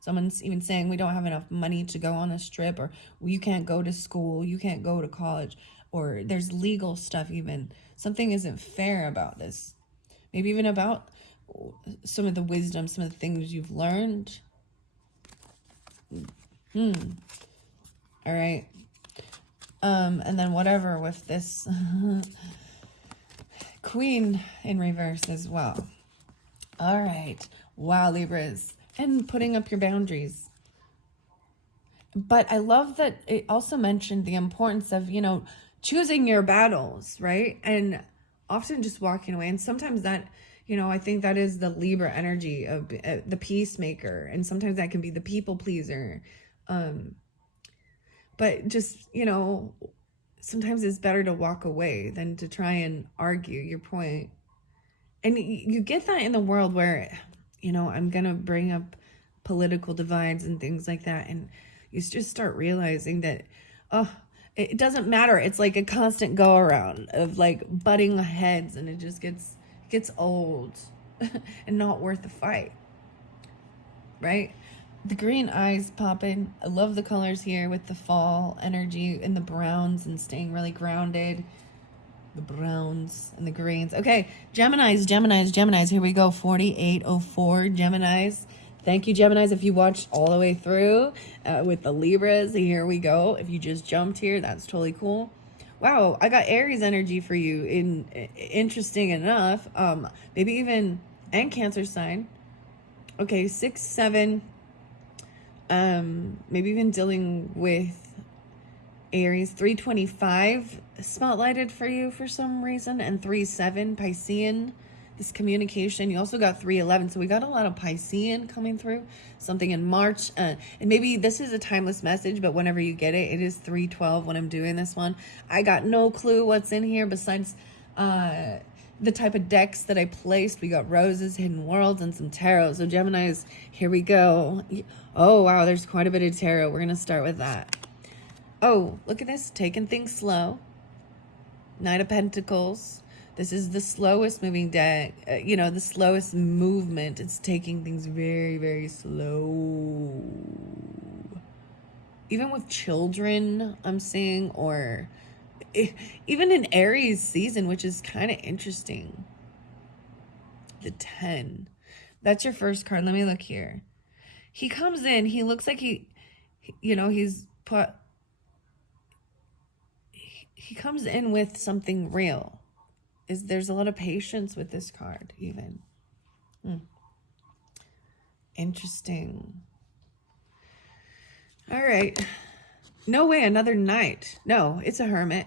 Someone's even saying we don't have enough money to go on this trip, or you can't go to school, you can't go to college, or there's legal stuff even. Something isn't fair about this. Maybe even about some of the wisdom, some of the things you've learned. All right. And then whatever with this Queen in reverse as well. All right. Wow, Libras. And putting up your boundaries. But I love that it also mentioned the importance of, choosing your battles, right? And often just walking away. And sometimes that, I think that is the Libra energy of the peacemaker. And sometimes that can be the people pleaser. But just, sometimes it's better to walk away than to try and argue your point. And you get that in the world where, I'm going to bring up political divides and things like that. And you just start realizing that, it doesn't matter. It's like a constant go around of like butting heads, and it just gets old and not worth the fight. Right? The green eyes popping. I love the colors here with the fall energy and the browns and staying really grounded. The browns and the greens. Okay, Geminis. Here we go. 4804 Geminis. Thank you, Geminis, if you watched all the way through with the Libras. Here we go. If you just jumped here, that's totally cool. Wow, I got Aries energy for you. Interesting enough. Maybe even and Cancer sign. Okay, 6-7. Maybe even dealing with Aries. 325 spotlighted for you for some reason, and 3-7 Piscean. This communication. You also got 311, so we got a lot of Piscean coming through. Something in March, and maybe this is a timeless message, but whenever you get it, it is 312 when I'm doing this one. I got no clue what's in here besides the type of decks that I placed. We got roses, hidden worlds, and some tarot. So Geminis, here we go. Oh wow, there's quite a bit of tarot. We're gonna start with that. Oh, look at this, taking things slow. Knight of Pentacles. This is the slowest moving deck, the slowest movement. It's taking things very, very slow. Even with children, I'm seeing, or even in Aries season, which is kind of interesting. The 10. That's your first card. Let me look here. He comes in. He looks like he comes in with something real. There's a lot of patience with this card, even. Interesting. All right. No way, another knight. No, it's a hermit.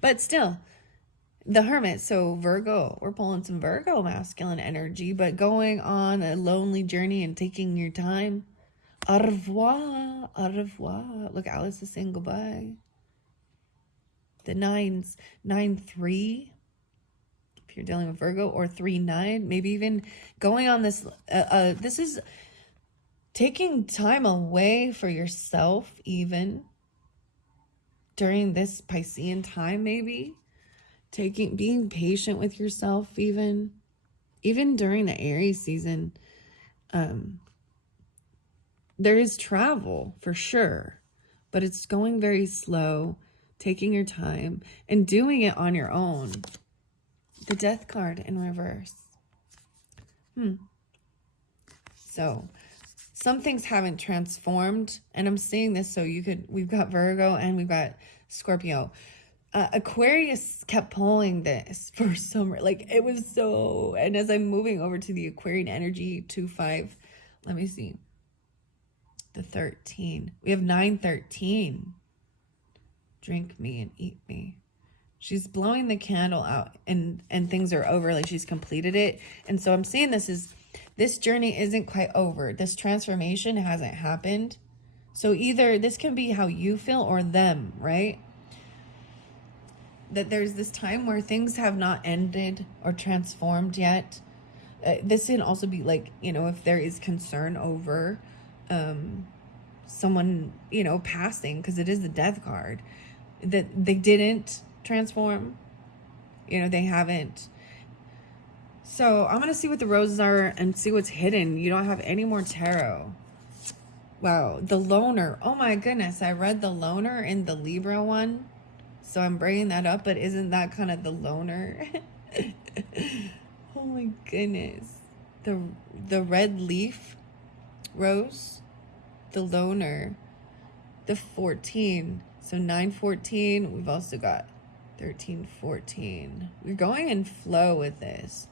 But still, The Hermit, so Virgo, we're pulling some Virgo masculine energy, but going on a lonely journey and taking your time. Au revoir, au revoir. Look, Alice is saying goodbye. The 9-3, if you're dealing with Virgo, or 3-9, maybe even going on this, this is taking time away for yourself, even during this Piscean time, maybe. Being patient with yourself, even during the Aries season. There is travel for sure, but it's going very slow, taking your time and doing it on your own. The Death card in reverse. So some things haven't transformed, and I'm seeing this so we've got Virgo and we've got Scorpio. Aquarius kept pulling this for summer. Like, it was so, and as I'm moving over to the Aquarian energy 2-5, let me see. The 13. We have 9-13. Drink me and eat me. She's blowing the candle out and things are over. Like, she's completed it. And so I'm seeing this journey isn't quite over. This transformation hasn't happened. So either this can be how you feel or them, right? That there's this time where things have not ended or transformed yet. This can also be like, if there is concern over someone, passing, because it is the Death card, that they didn't transform, they haven't. So I'm going to see what the roses are and see what's hidden. You don't have any more tarot. Wow. The Loner. Oh my goodness. I read the Loner in the Libra one. So I'm bringing that up, but isn't that kind of the Loner? Oh my goodness. The red leaf rose, the Loner, the 14. So 9-14. We've also got 13-14. We're going in flow with this.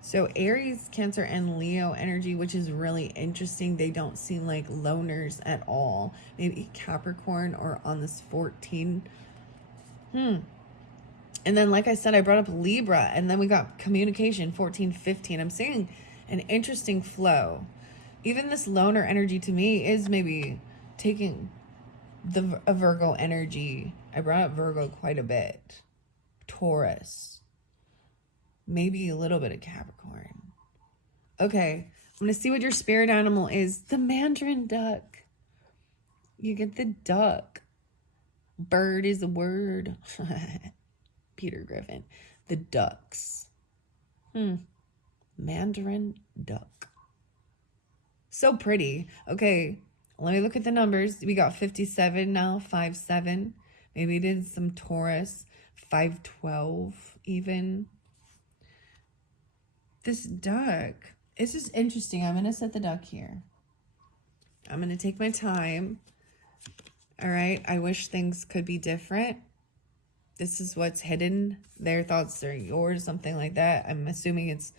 So Aries, Cancer, and Leo energy, which is really interesting. They don't seem like loners at all. Maybe Capricorn or on this 14. And then, like I said, I brought up Libra, and then we got communication, 14-15. I'm seeing an interesting flow. Even this loner energy to me is maybe taking a Virgo energy. I brought up Virgo quite a bit. Taurus. Maybe a little bit of Capricorn. Okay, I'm going to see what your spirit animal is. The Mandarin duck. You get the duck. Bird is a word. Peter Griffin. The ducks. Mandarin duck. So pretty. Okay, let me look at the numbers. We got 57 now, 5-7. Maybe it is some Taurus. 5-12 even. This duck, it's just interesting. I'm going to set the duck here. I'm going to take my time. All right. I wish things could be different. This is what's hidden. Their thoughts are yours, something like that. I'm assuming it's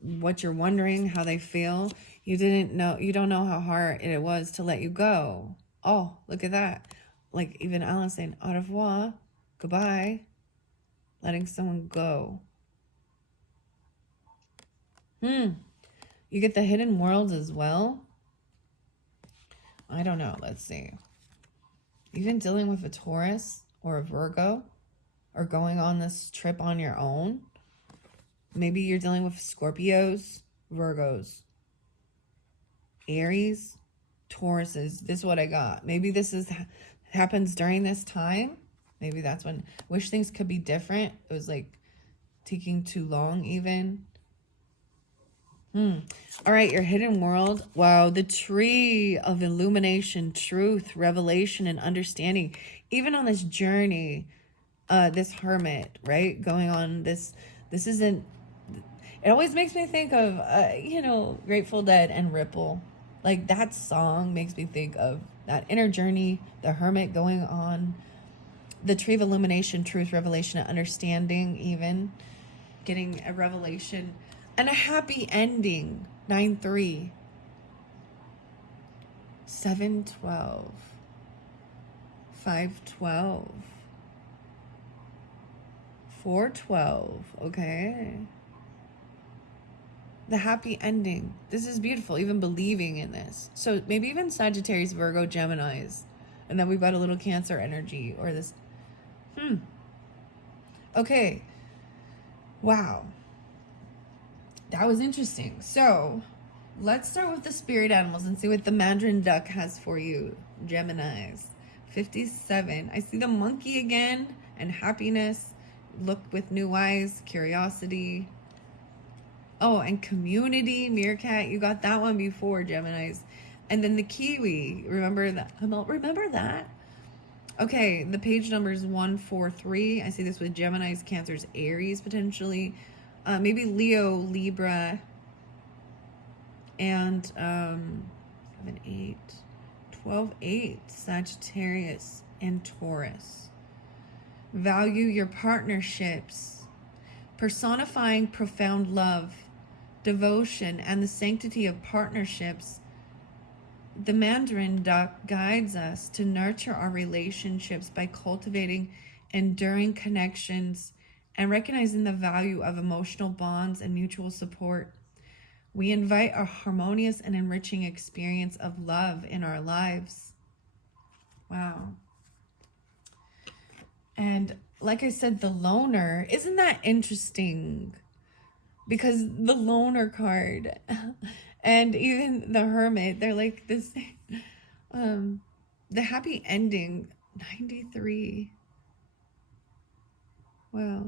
what you're wondering, how they feel. You don't know how hard it was to let you go. Oh, look at that. Like even Alice saying, au revoir, goodbye, letting someone go. You get the hidden worlds as well. I don't know. Let's see. Even dealing with a Taurus or a Virgo or going on this trip on your own. Maybe you're dealing with Scorpios, Virgos, Aries, Tauruses. This is what I got. Maybe this happens during this time. Maybe that's when wish things could be different. It was like taking too long even. All right, your hidden world. Wow, the tree of illumination, truth, revelation, and understanding. Even on this journey, this hermit, right? Going on this isn't, it always makes me think of, Grateful Dead and Ripple. Like that song makes me think of that inner journey, the hermit going on, the tree of illumination, truth, revelation, and understanding, even getting a revelation. And a happy ending, 9-3, 7-12, 512. 412. Okay. The happy ending. This is beautiful, even believing in this. So maybe even Sagittarius, Virgo, Geminis. And then we've got a little Cancer energy or this. Okay. Wow. That was interesting. So let's start with the spirit animals and see what the Mandarin duck has for you, Geminis. 57. I see the monkey again and happiness. Look with new eyes, curiosity. Oh, and community, meerkat. You got that one before, Geminis. And then the kiwi. Remember that? Remember that? Okay, the page number is 143. I see this with Geminis, Cancers, Aries, potentially. Maybe Leo, Libra, and 7, 8, 12, 8, Sagittarius, and Taurus. Value your partnerships, personifying profound love, devotion, and the sanctity of partnerships. The Mandarin duck guides us to nurture our relationships by cultivating enduring connections and recognizing the value of emotional bonds and mutual support. We invite a harmonious and enriching experience of love in our lives. Wow. And like I said, the loner, isn't that interesting? Because the loner card and even the hermit, they're like this, the happy ending, 93. Wow.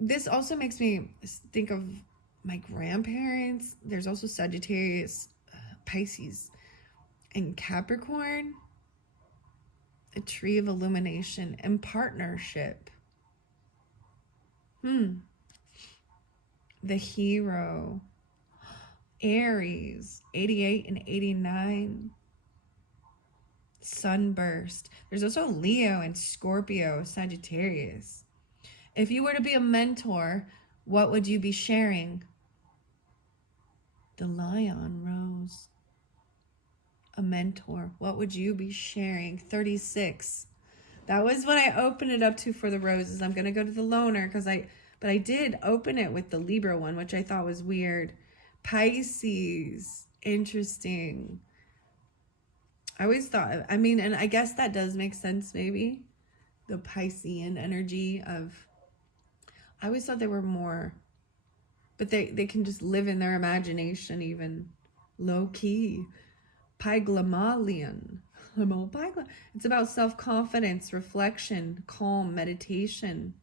This also makes me think of my grandparents. There's also Sagittarius, Pisces, and Capricorn. A tree of illumination and partnership. The hero. Aries, 88 and 89. Sunburst. There's also Leo and Scorpio, Sagittarius. If you were to be a mentor, what would you be sharing? The Lion Rose. A mentor. What would you be sharing? 36. That was what I opened it up to for the roses. I'm going to go to the loner but I did open it with the Libra one, which I thought was weird. Pisces. Interesting. I always thought, and I guess that does make sense maybe. The Piscean energy of, I always thought they were more, but they can just live in their imagination even. Low key. Pygmalion. It's about self-confidence, reflection, calm, meditation.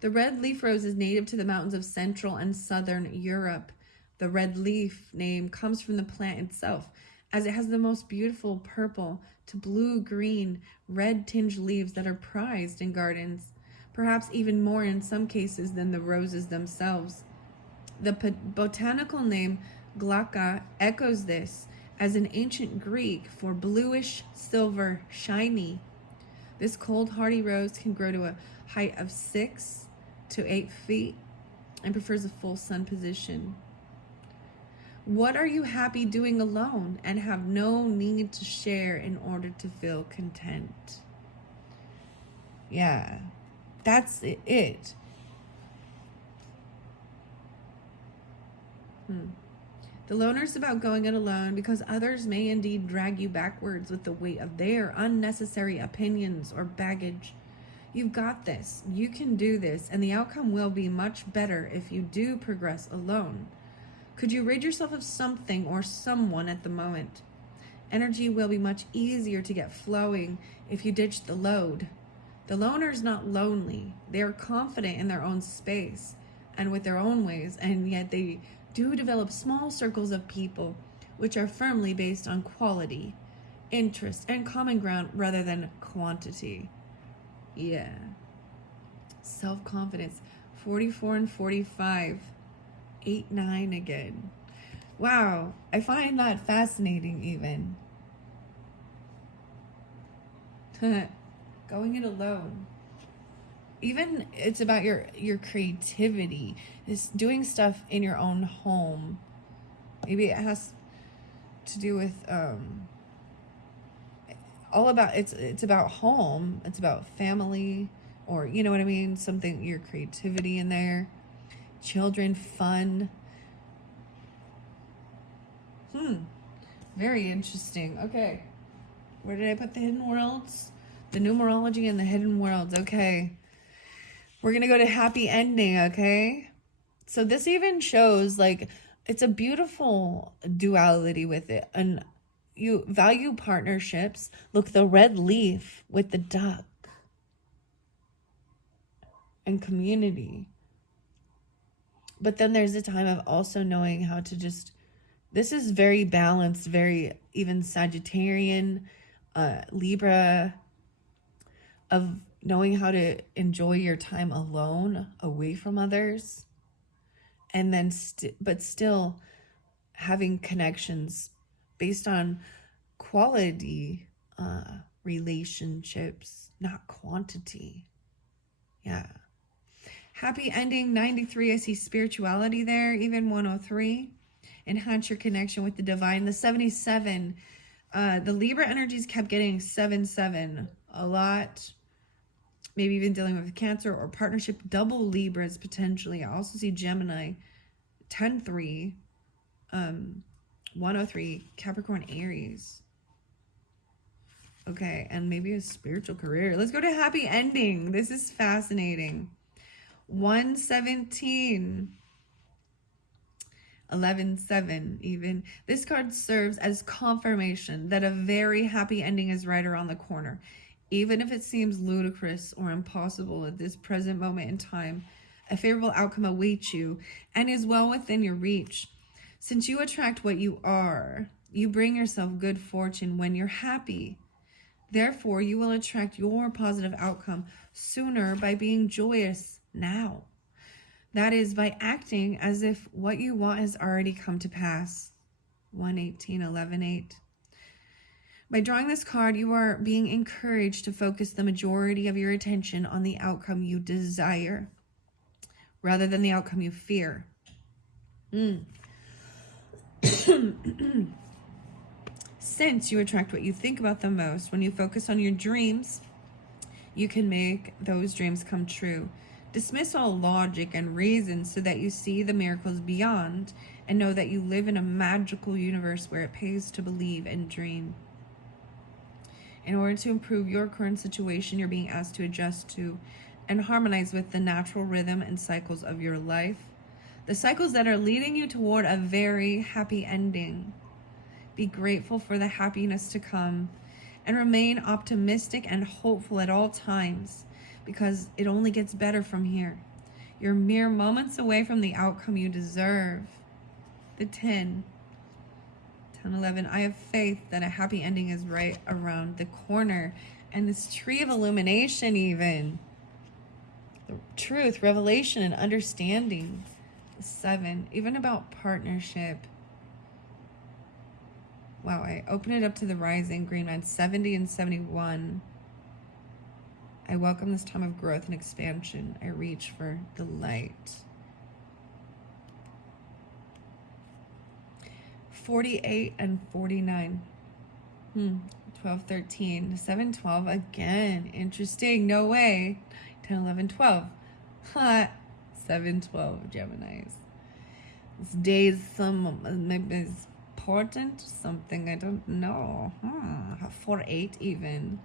The red leaf rose is native to the mountains of Central and Southern Europe. The red leaf name comes from the plant itself, as it has the most beautiful purple to blue-green, red-tinged leaves that are prized in gardens, perhaps even more in some cases than the roses themselves. The botanical name Glauca echoes this, as in ancient Greek for bluish, silver, shiny. This cold, hardy rose can grow to a height of 6 to 8 feet and prefers a full sun position. What are you happy doing alone and have no need to share in order to feel content? Yeah, that's it. The loner is about going it alone because others may indeed drag you backwards with the weight of their unnecessary opinions or baggage. You've got this. You can do this, and the outcome will be much better if you do progress alone. Could you rid yourself of something or someone at the moment? Energy will be much easier to get flowing if you ditch the load. The loner is not lonely. They are confident in their own space and with their own ways, and yet they do develop small circles of people which are firmly based on quality, interest, and common ground rather than quantity. Yeah. Self-confidence. 44 and 45. 8, 9 again. Wow. I find that fascinating even. Going it alone. Even it's about your creativity. It's doing stuff in your own home. Maybe it has to do with all about, it's about home, it's about family, or you know what I mean, something, your creativity in there, children, fun. Very interesting. Okay, where did I put the hidden worlds? The numerology and the hidden worlds. Okay, we're gonna go to happy ending. Okay, so this even shows like it's a beautiful duality with it, and you value partnerships. Look, the red leaf with the duck and community. But then there's a time of also knowing how to just, this is very balanced, very even Sagittarian, Libra, of knowing how to enjoy your time alone, away from others, and then but still having connections based on quality relationships, not quantity. Yeah. Happy ending 93. I see spirituality there. Even 103. Enhance your connection with the divine. The 77. The Libra energies kept getting 7-7 a lot. Maybe even dealing with Cancer or partnership. Double Libras potentially. I also see Gemini 10-3. 103. Capricorn, Aries. Okay, and maybe a spiritual career. Let's go to happy ending. This is fascinating. 117. 11-7 even. This card serves as confirmation that a very happy ending is right around the corner. Even if it seems ludicrous or impossible at this present moment in time, a favorable outcome awaits you and is well within your reach. Since you attract what you are, you bring yourself good fortune when you're happy. Therefore, you will attract your positive outcome sooner by being joyous now. That is, by acting as if what you want has already come to pass. 118, 11-8. By drawing this card, you are being encouraged to focus the majority of your attention on the outcome you desire, rather than the outcome you fear. Since you attract what you think about the most, when you focus on your dreams, you can make those dreams come true. Dismiss all logic and reason so that you see the miracles beyond and know that you live in a magical universe where it pays to believe and dream. In order to improve your current situation, you're being asked to adjust to and harmonize with the natural rhythm and cycles of your life, the cycles that are leading you toward a very happy ending. Be grateful for the happiness to come and remain optimistic and hopeful at all times, because it only gets better from here. You're mere moments away from the outcome you deserve. The 10, 11. I have faith that a happy ending is right around the corner. And this tree of illumination even. The truth, revelation, and understanding. The 7, even about partnership. Wow, I open it up to the rising green line, 70 and 71. I welcome this time of growth and expansion. I reach for the light. 48 and 49. 12, 13. 7, 12 again. Interesting. No way. 10, 11, 12. 7, 12 Geminis. This day is maybe is important. Something I don't know. 4, 8 even.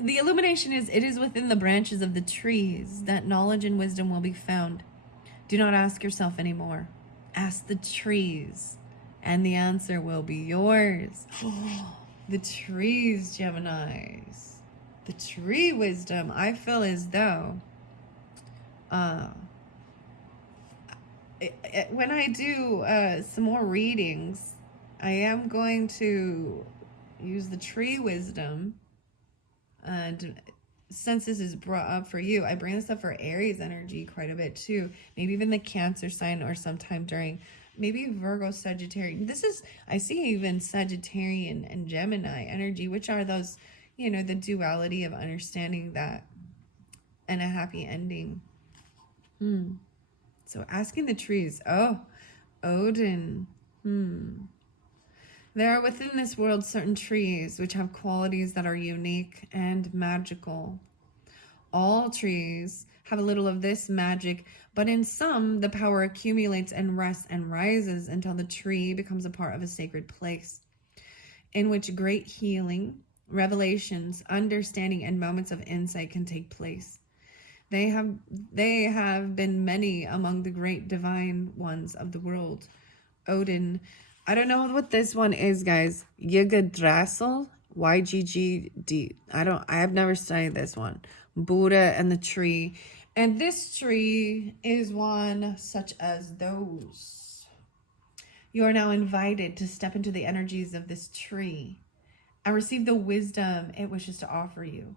The illumination is, it is within the branches of the trees that knowledge and wisdom will be found. Do not ask yourself anymore. Ask the trees, and the answer will be yours. The trees, Geminis. The tree wisdom. I feel as though when I do some more readings, I am going to use the tree wisdom. And since this is brought up for you, I bring this up for Aries energy quite a bit too. Maybe even the Cancer sign, or sometime during maybe Virgo, Sagittarius. This is, I see even Sagittarian and Gemini energy, which are those, you know, the duality of understanding that and a happy ending. So asking the trees. Oh, Odin. There are within this world certain trees which have qualities that are unique and magical. All trees have a little of this magic, but in some, the power accumulates and rests and rises until the tree becomes a part of a sacred place, in which great healing, revelations, understanding, and moments of insight can take place. They have been many among the great divine ones of the world. Odin. I don't know what this one is, guys. Yggdrasil, YGGD. I have never studied this one. Buddha and the tree. And this tree is one such as those. You are now invited to step into the energies of this tree and receive the wisdom it wishes to offer you.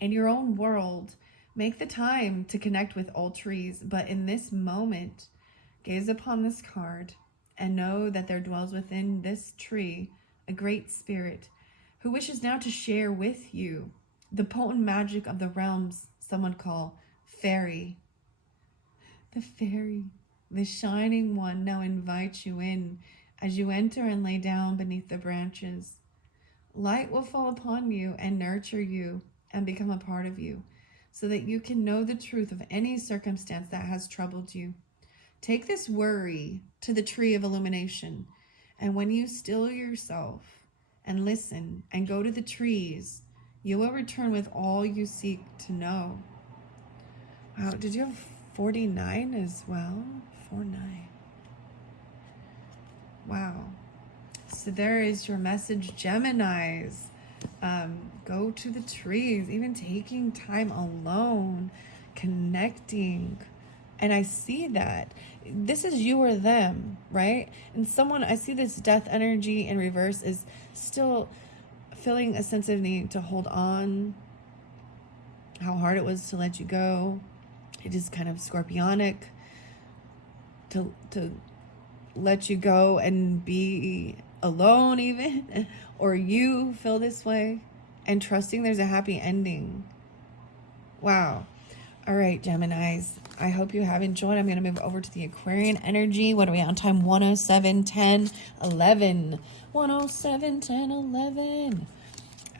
In your own world, make the time to connect with all trees, but in this moment, gaze upon this card and know that there dwells within this tree a great spirit who wishes now to share with you the potent magic of the realms some would call fairy. The fairy, the shining one, now invites you in as you enter and lay down beneath the branches. Light will fall upon you and nurture you and become a part of you, so that you can know the truth of any circumstance that has troubled you. Take this worry to the tree of illumination, and when you still yourself and listen and go to the trees, you will return with all you seek to know. Wow, did you have 49 as well? 49. Wow. So there is your message, Geminis. Go to the trees, even taking time alone, connecting. And I see that. This is you or them, right? And someone, I see this death energy in reverse is still feeling a sense of need to hold on, how hard it was to let you go. It is kind of scorpionic to let you go and be alone even, or you feel this way, and trusting there's a happy ending. Wow. All right, Geminis, I hope you have enjoyed. I'm going to move over to the Aquarian energy. What are we on time? 107, 10, 11. 107, 10, 11.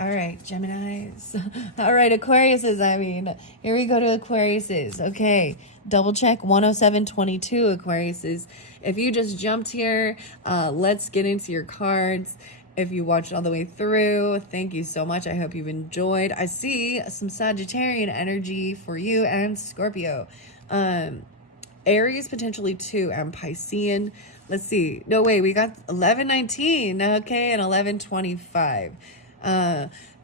All right, Geminis. All right, Aquariuses, here we go to Aquariuses. Okay, double check 10722 Aquariuses. If you just jumped here, let's get into your cards. If you watched all the way through, thank you so much. I hope you've enjoyed. I see some Sagittarian energy for you and Scorpio. Aries potentially too, and Piscean. Let's see. No, wait, we got 1119, okay, and 1125.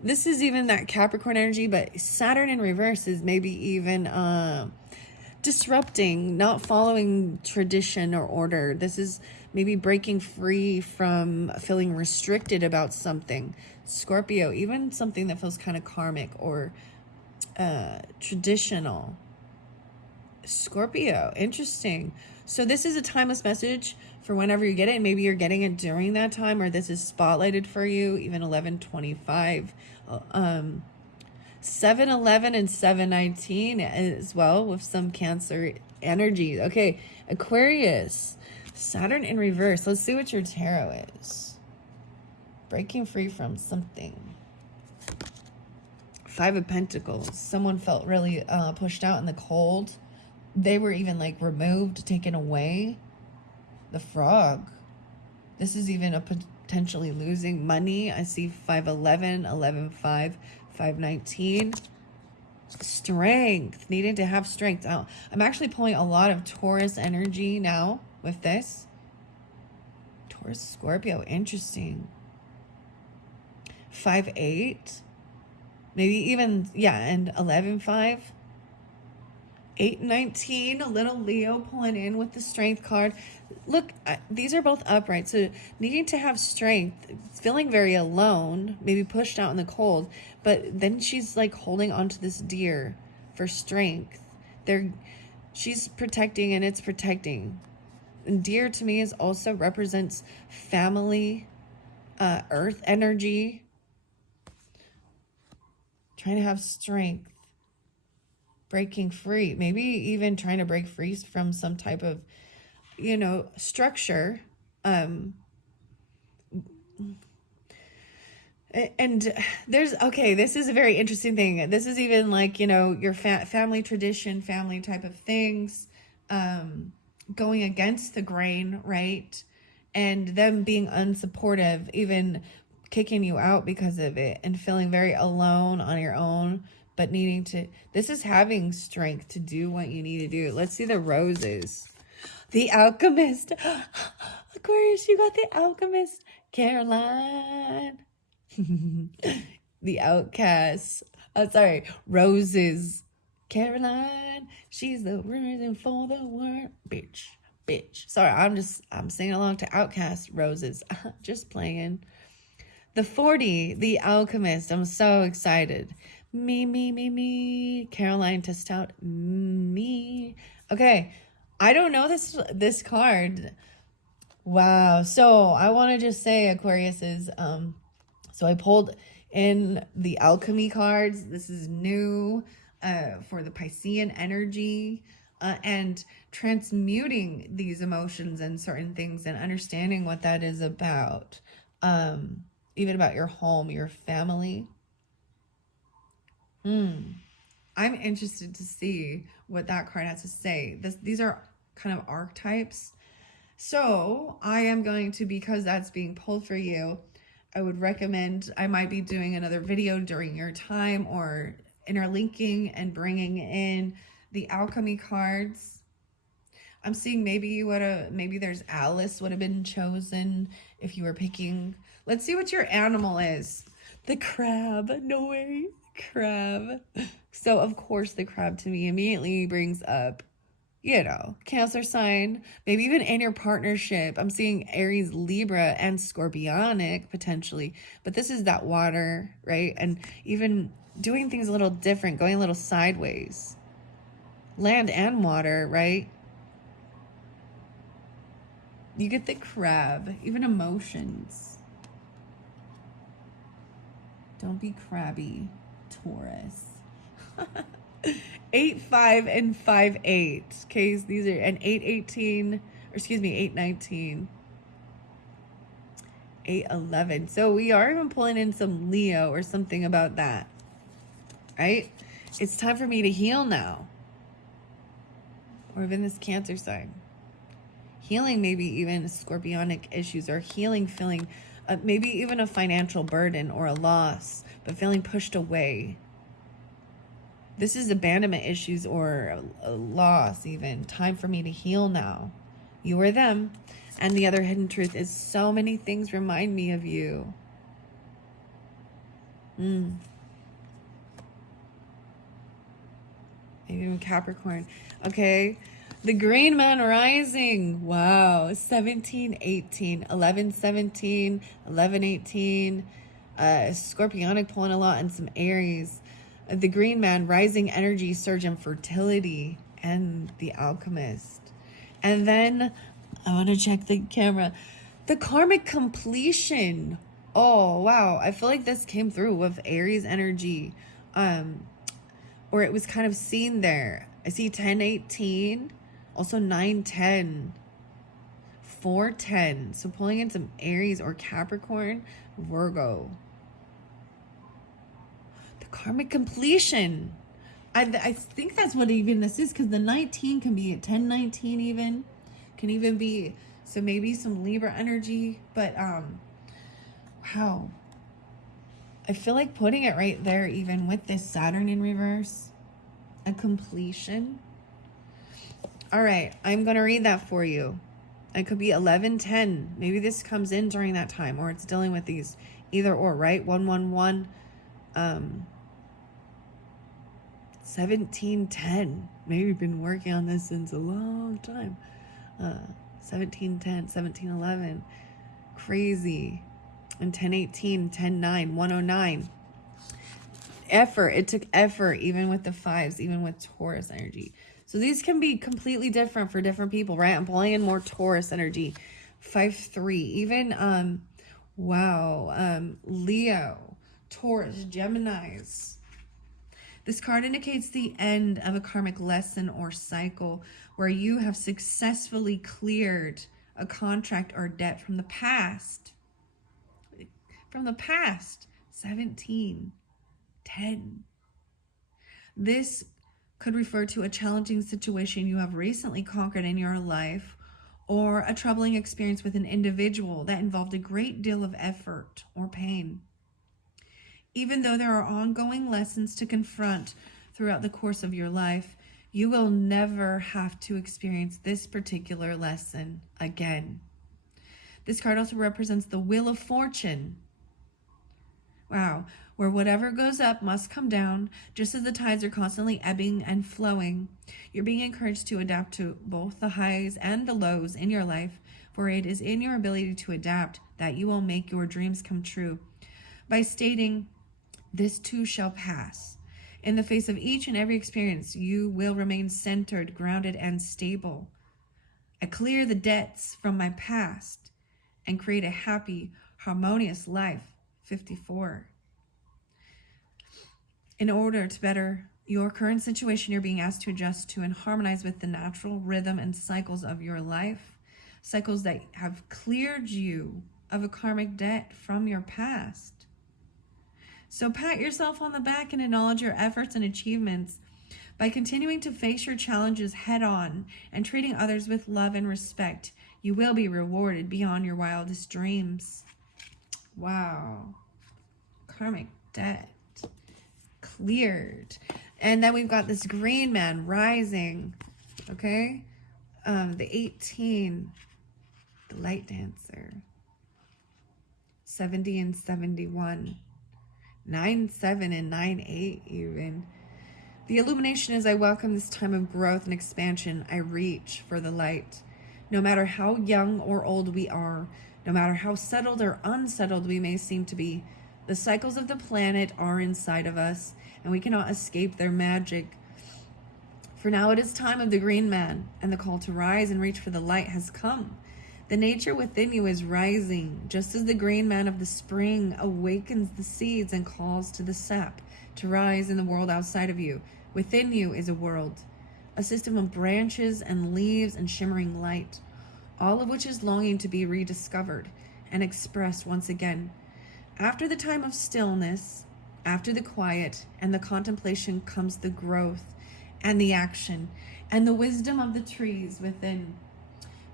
This is even that Capricorn energy, but Saturn in reverse is maybe even disrupting, not following tradition or order. This is maybe breaking free from feeling restricted about something. Scorpio, even something that feels kind of karmic or traditional. Scorpio, interesting. So this is a timeless message for whenever you get it. Maybe you're getting it during that time, or this is spotlighted for you, even 1125. 711 and 719 as well, with some Cancer energy. Okay, Aquarius, Saturn in reverse. Let's see what your tarot is. Breaking free from something. 5 of Pentacles. Someone felt really pushed out in the cold. They were even like removed, taken away. The Frog. This is even a potentially losing money. I see 511, 11.5, 519. Strength. Needing to have strength. I'm actually pulling a lot of Taurus energy now with this. Taurus, Scorpio. Interesting. 5-8. Maybe even, yeah, and 11-5. 8-19. A little Leo pulling in with the Strength card. Look, these are both upright, so needing to have strength, feeling very alone, maybe pushed out in the cold, but then she's like holding onto this deer for strength. She's protecting and it's protecting. And deer to me is also represents family, earth energy, trying to have strength, breaking free, maybe even trying to break free from some type of structure, And there's, okay, this is a very interesting thing. This is even like, you know, your family tradition, family type of things, going against the grain, right? And them being unsupportive, even kicking you out because of it, and feeling very alone on your own, but needing to, this is having strength to do what you need to do. Let's see the roses. The Alchemist. Aquarius, you got the Alchemist. Caroline. The Outcast. Oh, sorry. Roses. Caroline. She's the reason for the word. Bitch. Bitch. Sorry, I'm singing along to Outcast. Roses. Just playing. The 40. The Alchemist. I'm so excited. Me. Caroline to Stout. Me. Okay. I don't know this card. Wow. So I want to just say, Aquarius is, so I pulled in the alchemy cards. This is new for the Piscean energy, and transmuting these emotions and certain things and understanding what that is about. Even about your home, your family. I'm interested to see what that card has to say. These are kind of archetypes. So I am going to, because that's being pulled for you, I would recommend, I might be doing another video during your time, or interlinking and bringing in the alchemy cards. I'm seeing maybe maybe there's Alice would have been chosen if you were picking. Let's see what your animal is. The crab. No way. Crab. So of course the crab to me immediately brings up, you know, Cancer sign, maybe even in your partnership. I'm seeing Aries, Libra, and Scorpionic potentially, but this is that water, right? And even doing things a little different, going a little sideways. Land and water, right? You get the crab, even emotions. Don't be crabby, Taurus. 8, 5, and 5, 8. Okay, so these are, and 8, 18, or excuse me, 8, 19, 8, 11. So we are even pulling in some Leo or something about that, right? It's time for me to heal now. Or even this Cancer sign. Healing maybe even Scorpionic issues, or healing feeling maybe even a financial burden or a loss, but feeling pushed away. This is abandonment issues or a loss even. Time for me to heal now. You or them. And the other hidden truth is so many things remind me of you. Maybe even Capricorn. Okay. The Green Man rising. Wow. 17, 18, 11, 17, 11, 18. Scorpionic pulling a lot, and some Aries. The Green Man, rising energy, surge in fertility, and the Alchemist. And then I want to check the camera. The karmic completion. Oh, wow. I feel like this came through with Aries energy. Or it was kind of seen there. I see 10, 18. Also 9, 10. 4, 10. So pulling in some Aries or Capricorn, Virgo. Karmic completion. I think that's what even this is, because the 19 can be 10, 19 even. Can even be, so maybe some Libra energy. But, wow. I feel like putting it right there, even with this Saturn in reverse. A completion. All right, I'm going to read that for you. It could be 11, 10. Maybe this comes in during that time, or it's dealing with these either or, right? 1, 1, 1. 1710. Maybe you've been working on this since a long time. 1710, 1711. Crazy. And 1018, 10:9, 109. Effort. It took effort, even with the 5s, even with Taurus energy. So these can be completely different for different people, right? I'm pulling in more Taurus energy. 5-3. Even Leo, Taurus, Geminis. This card indicates the end of a karmic lesson or cycle where you have successfully cleared a contract or debt from the past. from the past. 17, 10. This could refer to a challenging situation you have recently conquered in your life, or a troubling experience with an individual that involved a great deal of effort or pain. Even though there are ongoing lessons to confront throughout the course of your life, you will never have to experience this particular lesson again. This card also represents the Wheel of Fortune. Wow, where whatever goes up must come down, just as the tides are constantly ebbing and flowing. You're being encouraged to adapt to both the highs and the lows in your life, for it is in your ability to adapt that you will make your dreams come true. By stating, "This too shall pass," in the face of each and every experience, you will remain centered, grounded, and stable. I clear the debts from my past and create a happy, harmonious life. 54. In order to better your current situation, you're being asked to adjust to and harmonize with the natural rhythm and cycles of your life, cycles that have cleared you of a karmic debt from your past. So pat yourself on the back and acknowledge your efforts and achievements. By continuing to face your challenges head on and treating others with love and respect, you will be rewarded beyond your wildest dreams. Wow. Karmic debt cleared. And then we've got this green man rising. Okay. The 18, the light dancer. 70 and 71. 9-7 and 9-8 even. The illumination is, I welcome this time of growth and expansion. I reach for the light. No matter how young or old we are, no matter how settled or unsettled we may seem to be, the cycles of the planet are inside of us, and we cannot escape their magic. For now it is time of the green man, and the call to rise and reach for the light has come. The nature within you is rising, just as the green man of the spring awakens the seeds and calls to the sap to rise in the world outside of you. Within you is a world, a system of branches and leaves and shimmering light, all of which is longing to be rediscovered and expressed once again. After the time of stillness, after the quiet and the contemplation, comes the growth and the action and the wisdom of the trees within.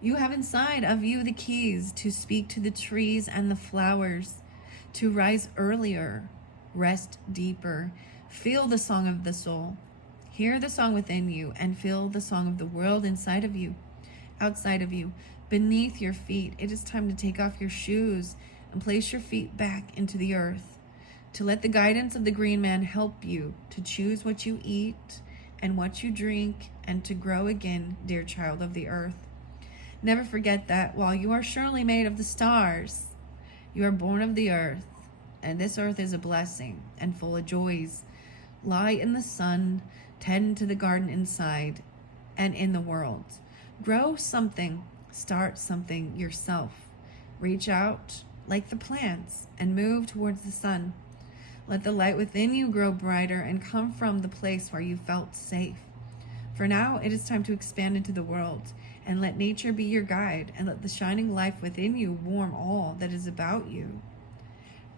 You have inside of you the keys to speak to the trees and the flowers, to rise earlier, rest deeper, feel the song of the soul, hear the song within you, and feel the song of the world inside of you, outside of you, beneath your feet. It is time to take off your shoes and place your feet back into the earth, to let the guidance of the green man help you to choose what you eat and what you drink, and to grow again, dear child of the earth. Never forget that while you are surely made of the stars, you are born of the earth, and this earth is a blessing and full of joys. Lie in the sun, tend to the garden inside and in the world. Grow something, start something yourself. Reach out like the plants and move towards the sun. Let the light within you grow brighter and come from the place where you felt safe. For now, it is time to expand into the world, and let nature be your guide, and let the shining life within you warm all that is about you.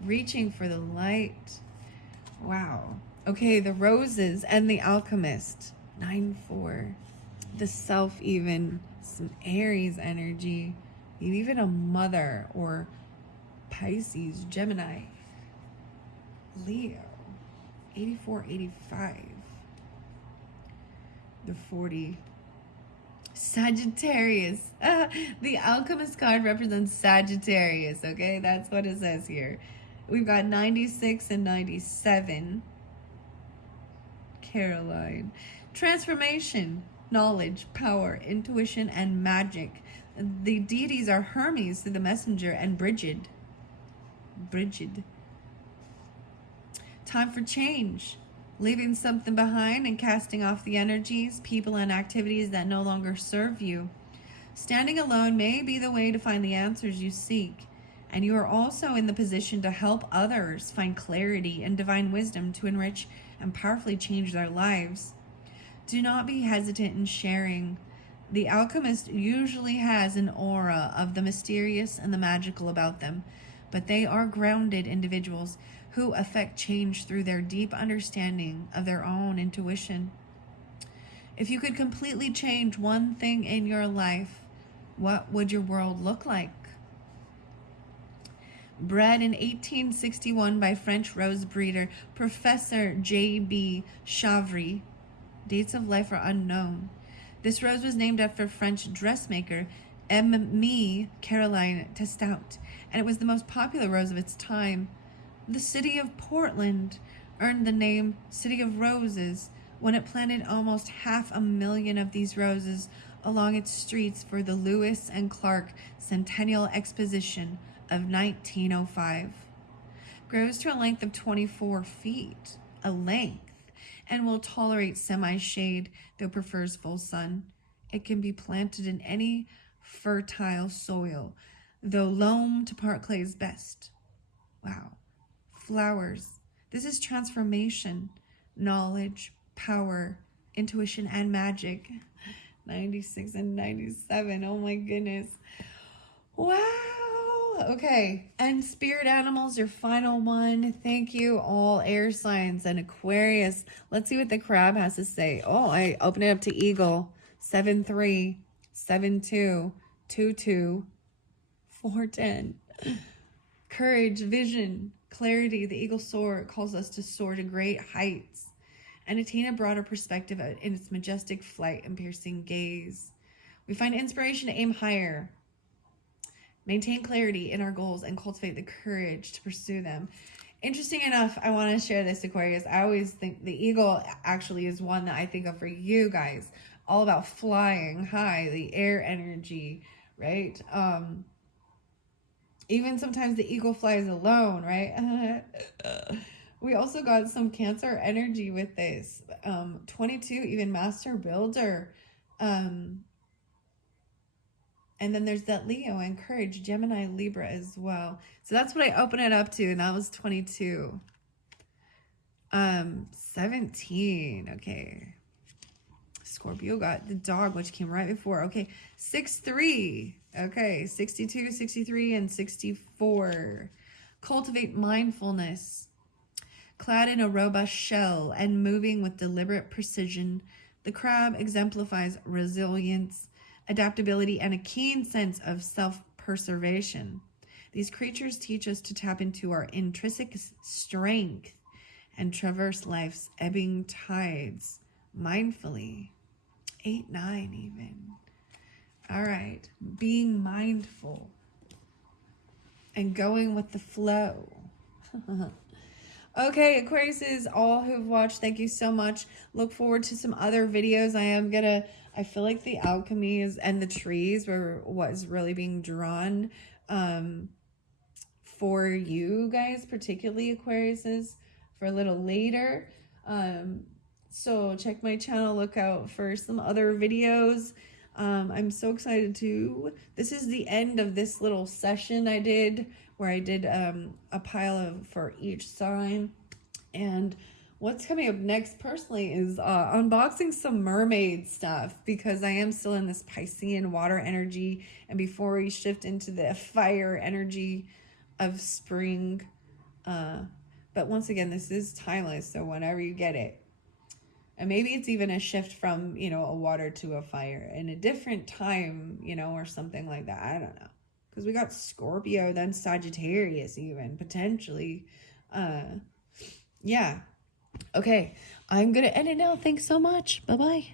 Reaching for the light. Wow. Okay, the roses and the alchemist. 9-4. The self even. Some Aries energy. Even a mother or Pisces, Gemini. Leo. 84-85. The 40. Sagittarius. The alchemist card represents Sagittarius, okay? That's what it says here. We've got 96 and 97. Caroline. Transformation, knowledge, power, intuition, and magic. The deities are Hermes, the messenger, and Brigid. Time for change. Leaving something behind and casting off the energies, people, and activities that no longer serve you. Standing alone may be the way to find the answers you seek, and you are also in the position to help others find clarity and divine wisdom to enrich and powerfully change their lives. Do not be hesitant in sharing. The alchemist usually has an aura of the mysterious and the magical about them, but they are grounded individuals who affect change through their deep understanding of their own intuition. If you could completely change one thing in your life, what would your world look like? Bred in 1861 by French rose breeder Professor J.B. Chavry, dates of life are unknown. This rose was named after French dressmaker Aimée Caroline Testout, and it was the most popular rose of its time. The city of Portland earned the name City of Roses when it planted almost 500,000 of these roses along its streets for the Lewis and Clark Centennial Exposition of 1905. Grows to a length of 24 feet, and will tolerate semi-shade, though prefers full sun. It can be planted in any fertile soil, though loam to part clay is best. Wow. Flowers. This is transformation, knowledge, power, intuition, and magic. 96 and 97. Oh my goodness. Wow. Okay. And spirit animals, your final one. Thank you, all air signs and Aquarius. Let's see what the crab has to say. Oh, I open it up to eagle. 7-3, 7-2, 2-2, 4-10. Courage, vision, clarity. The eagle soar calls us to soar to great heights and attain a broader perspective in its majestic flight and piercing gaze. We find inspiration to aim higher, maintain clarity in our goals, and cultivate the courage to pursue them. Interesting enough, I want to share this, Aquarius. I always think the eagle actually is one that I think of for you guys. All about flying high, the air energy, right? Even sometimes the eagle flies alone, right? We also got some Cancer energy with this. 22, even Master Builder. And then there's that Leo and Courage, Gemini, Libra as well. So that's what I open it up to, and that was 22. 17, okay. Scorpio got the dog, which came right before. Okay, 6-3. Okay, 62, 63, and 64. Cultivate mindfulness. Clad in a robust shell and moving with deliberate precision, the crab exemplifies resilience, adaptability, and a keen sense of self-preservation. These creatures teach us to tap into our intrinsic strength and traverse life's ebbing tides mindfully. 8-9 even. All right, being mindful and going with the flow. Okay, Aquarius, all who've watched, thank you so much. Look forward to some other videos. I feel like the alchemy and the trees were what's really being drawn for you guys, particularly Aquarius, for a little later. So check my channel, look out for some other videos. I'm so excited this is the end of this little session I did where I did a pile for each sign. And what's coming up next personally is unboxing some mermaid stuff, because I am still in this Piscean water energy, and before we shift into the fire energy of spring. But once again, this is timeless, so whenever you get it. And maybe it's even a shift from, a water to a fire in a different time, or something like that. I don't know. Because we got Scorpio, then Sagittarius even, potentially. Yeah. Okay. I'm going to end it now. Thanks so much. Bye-bye.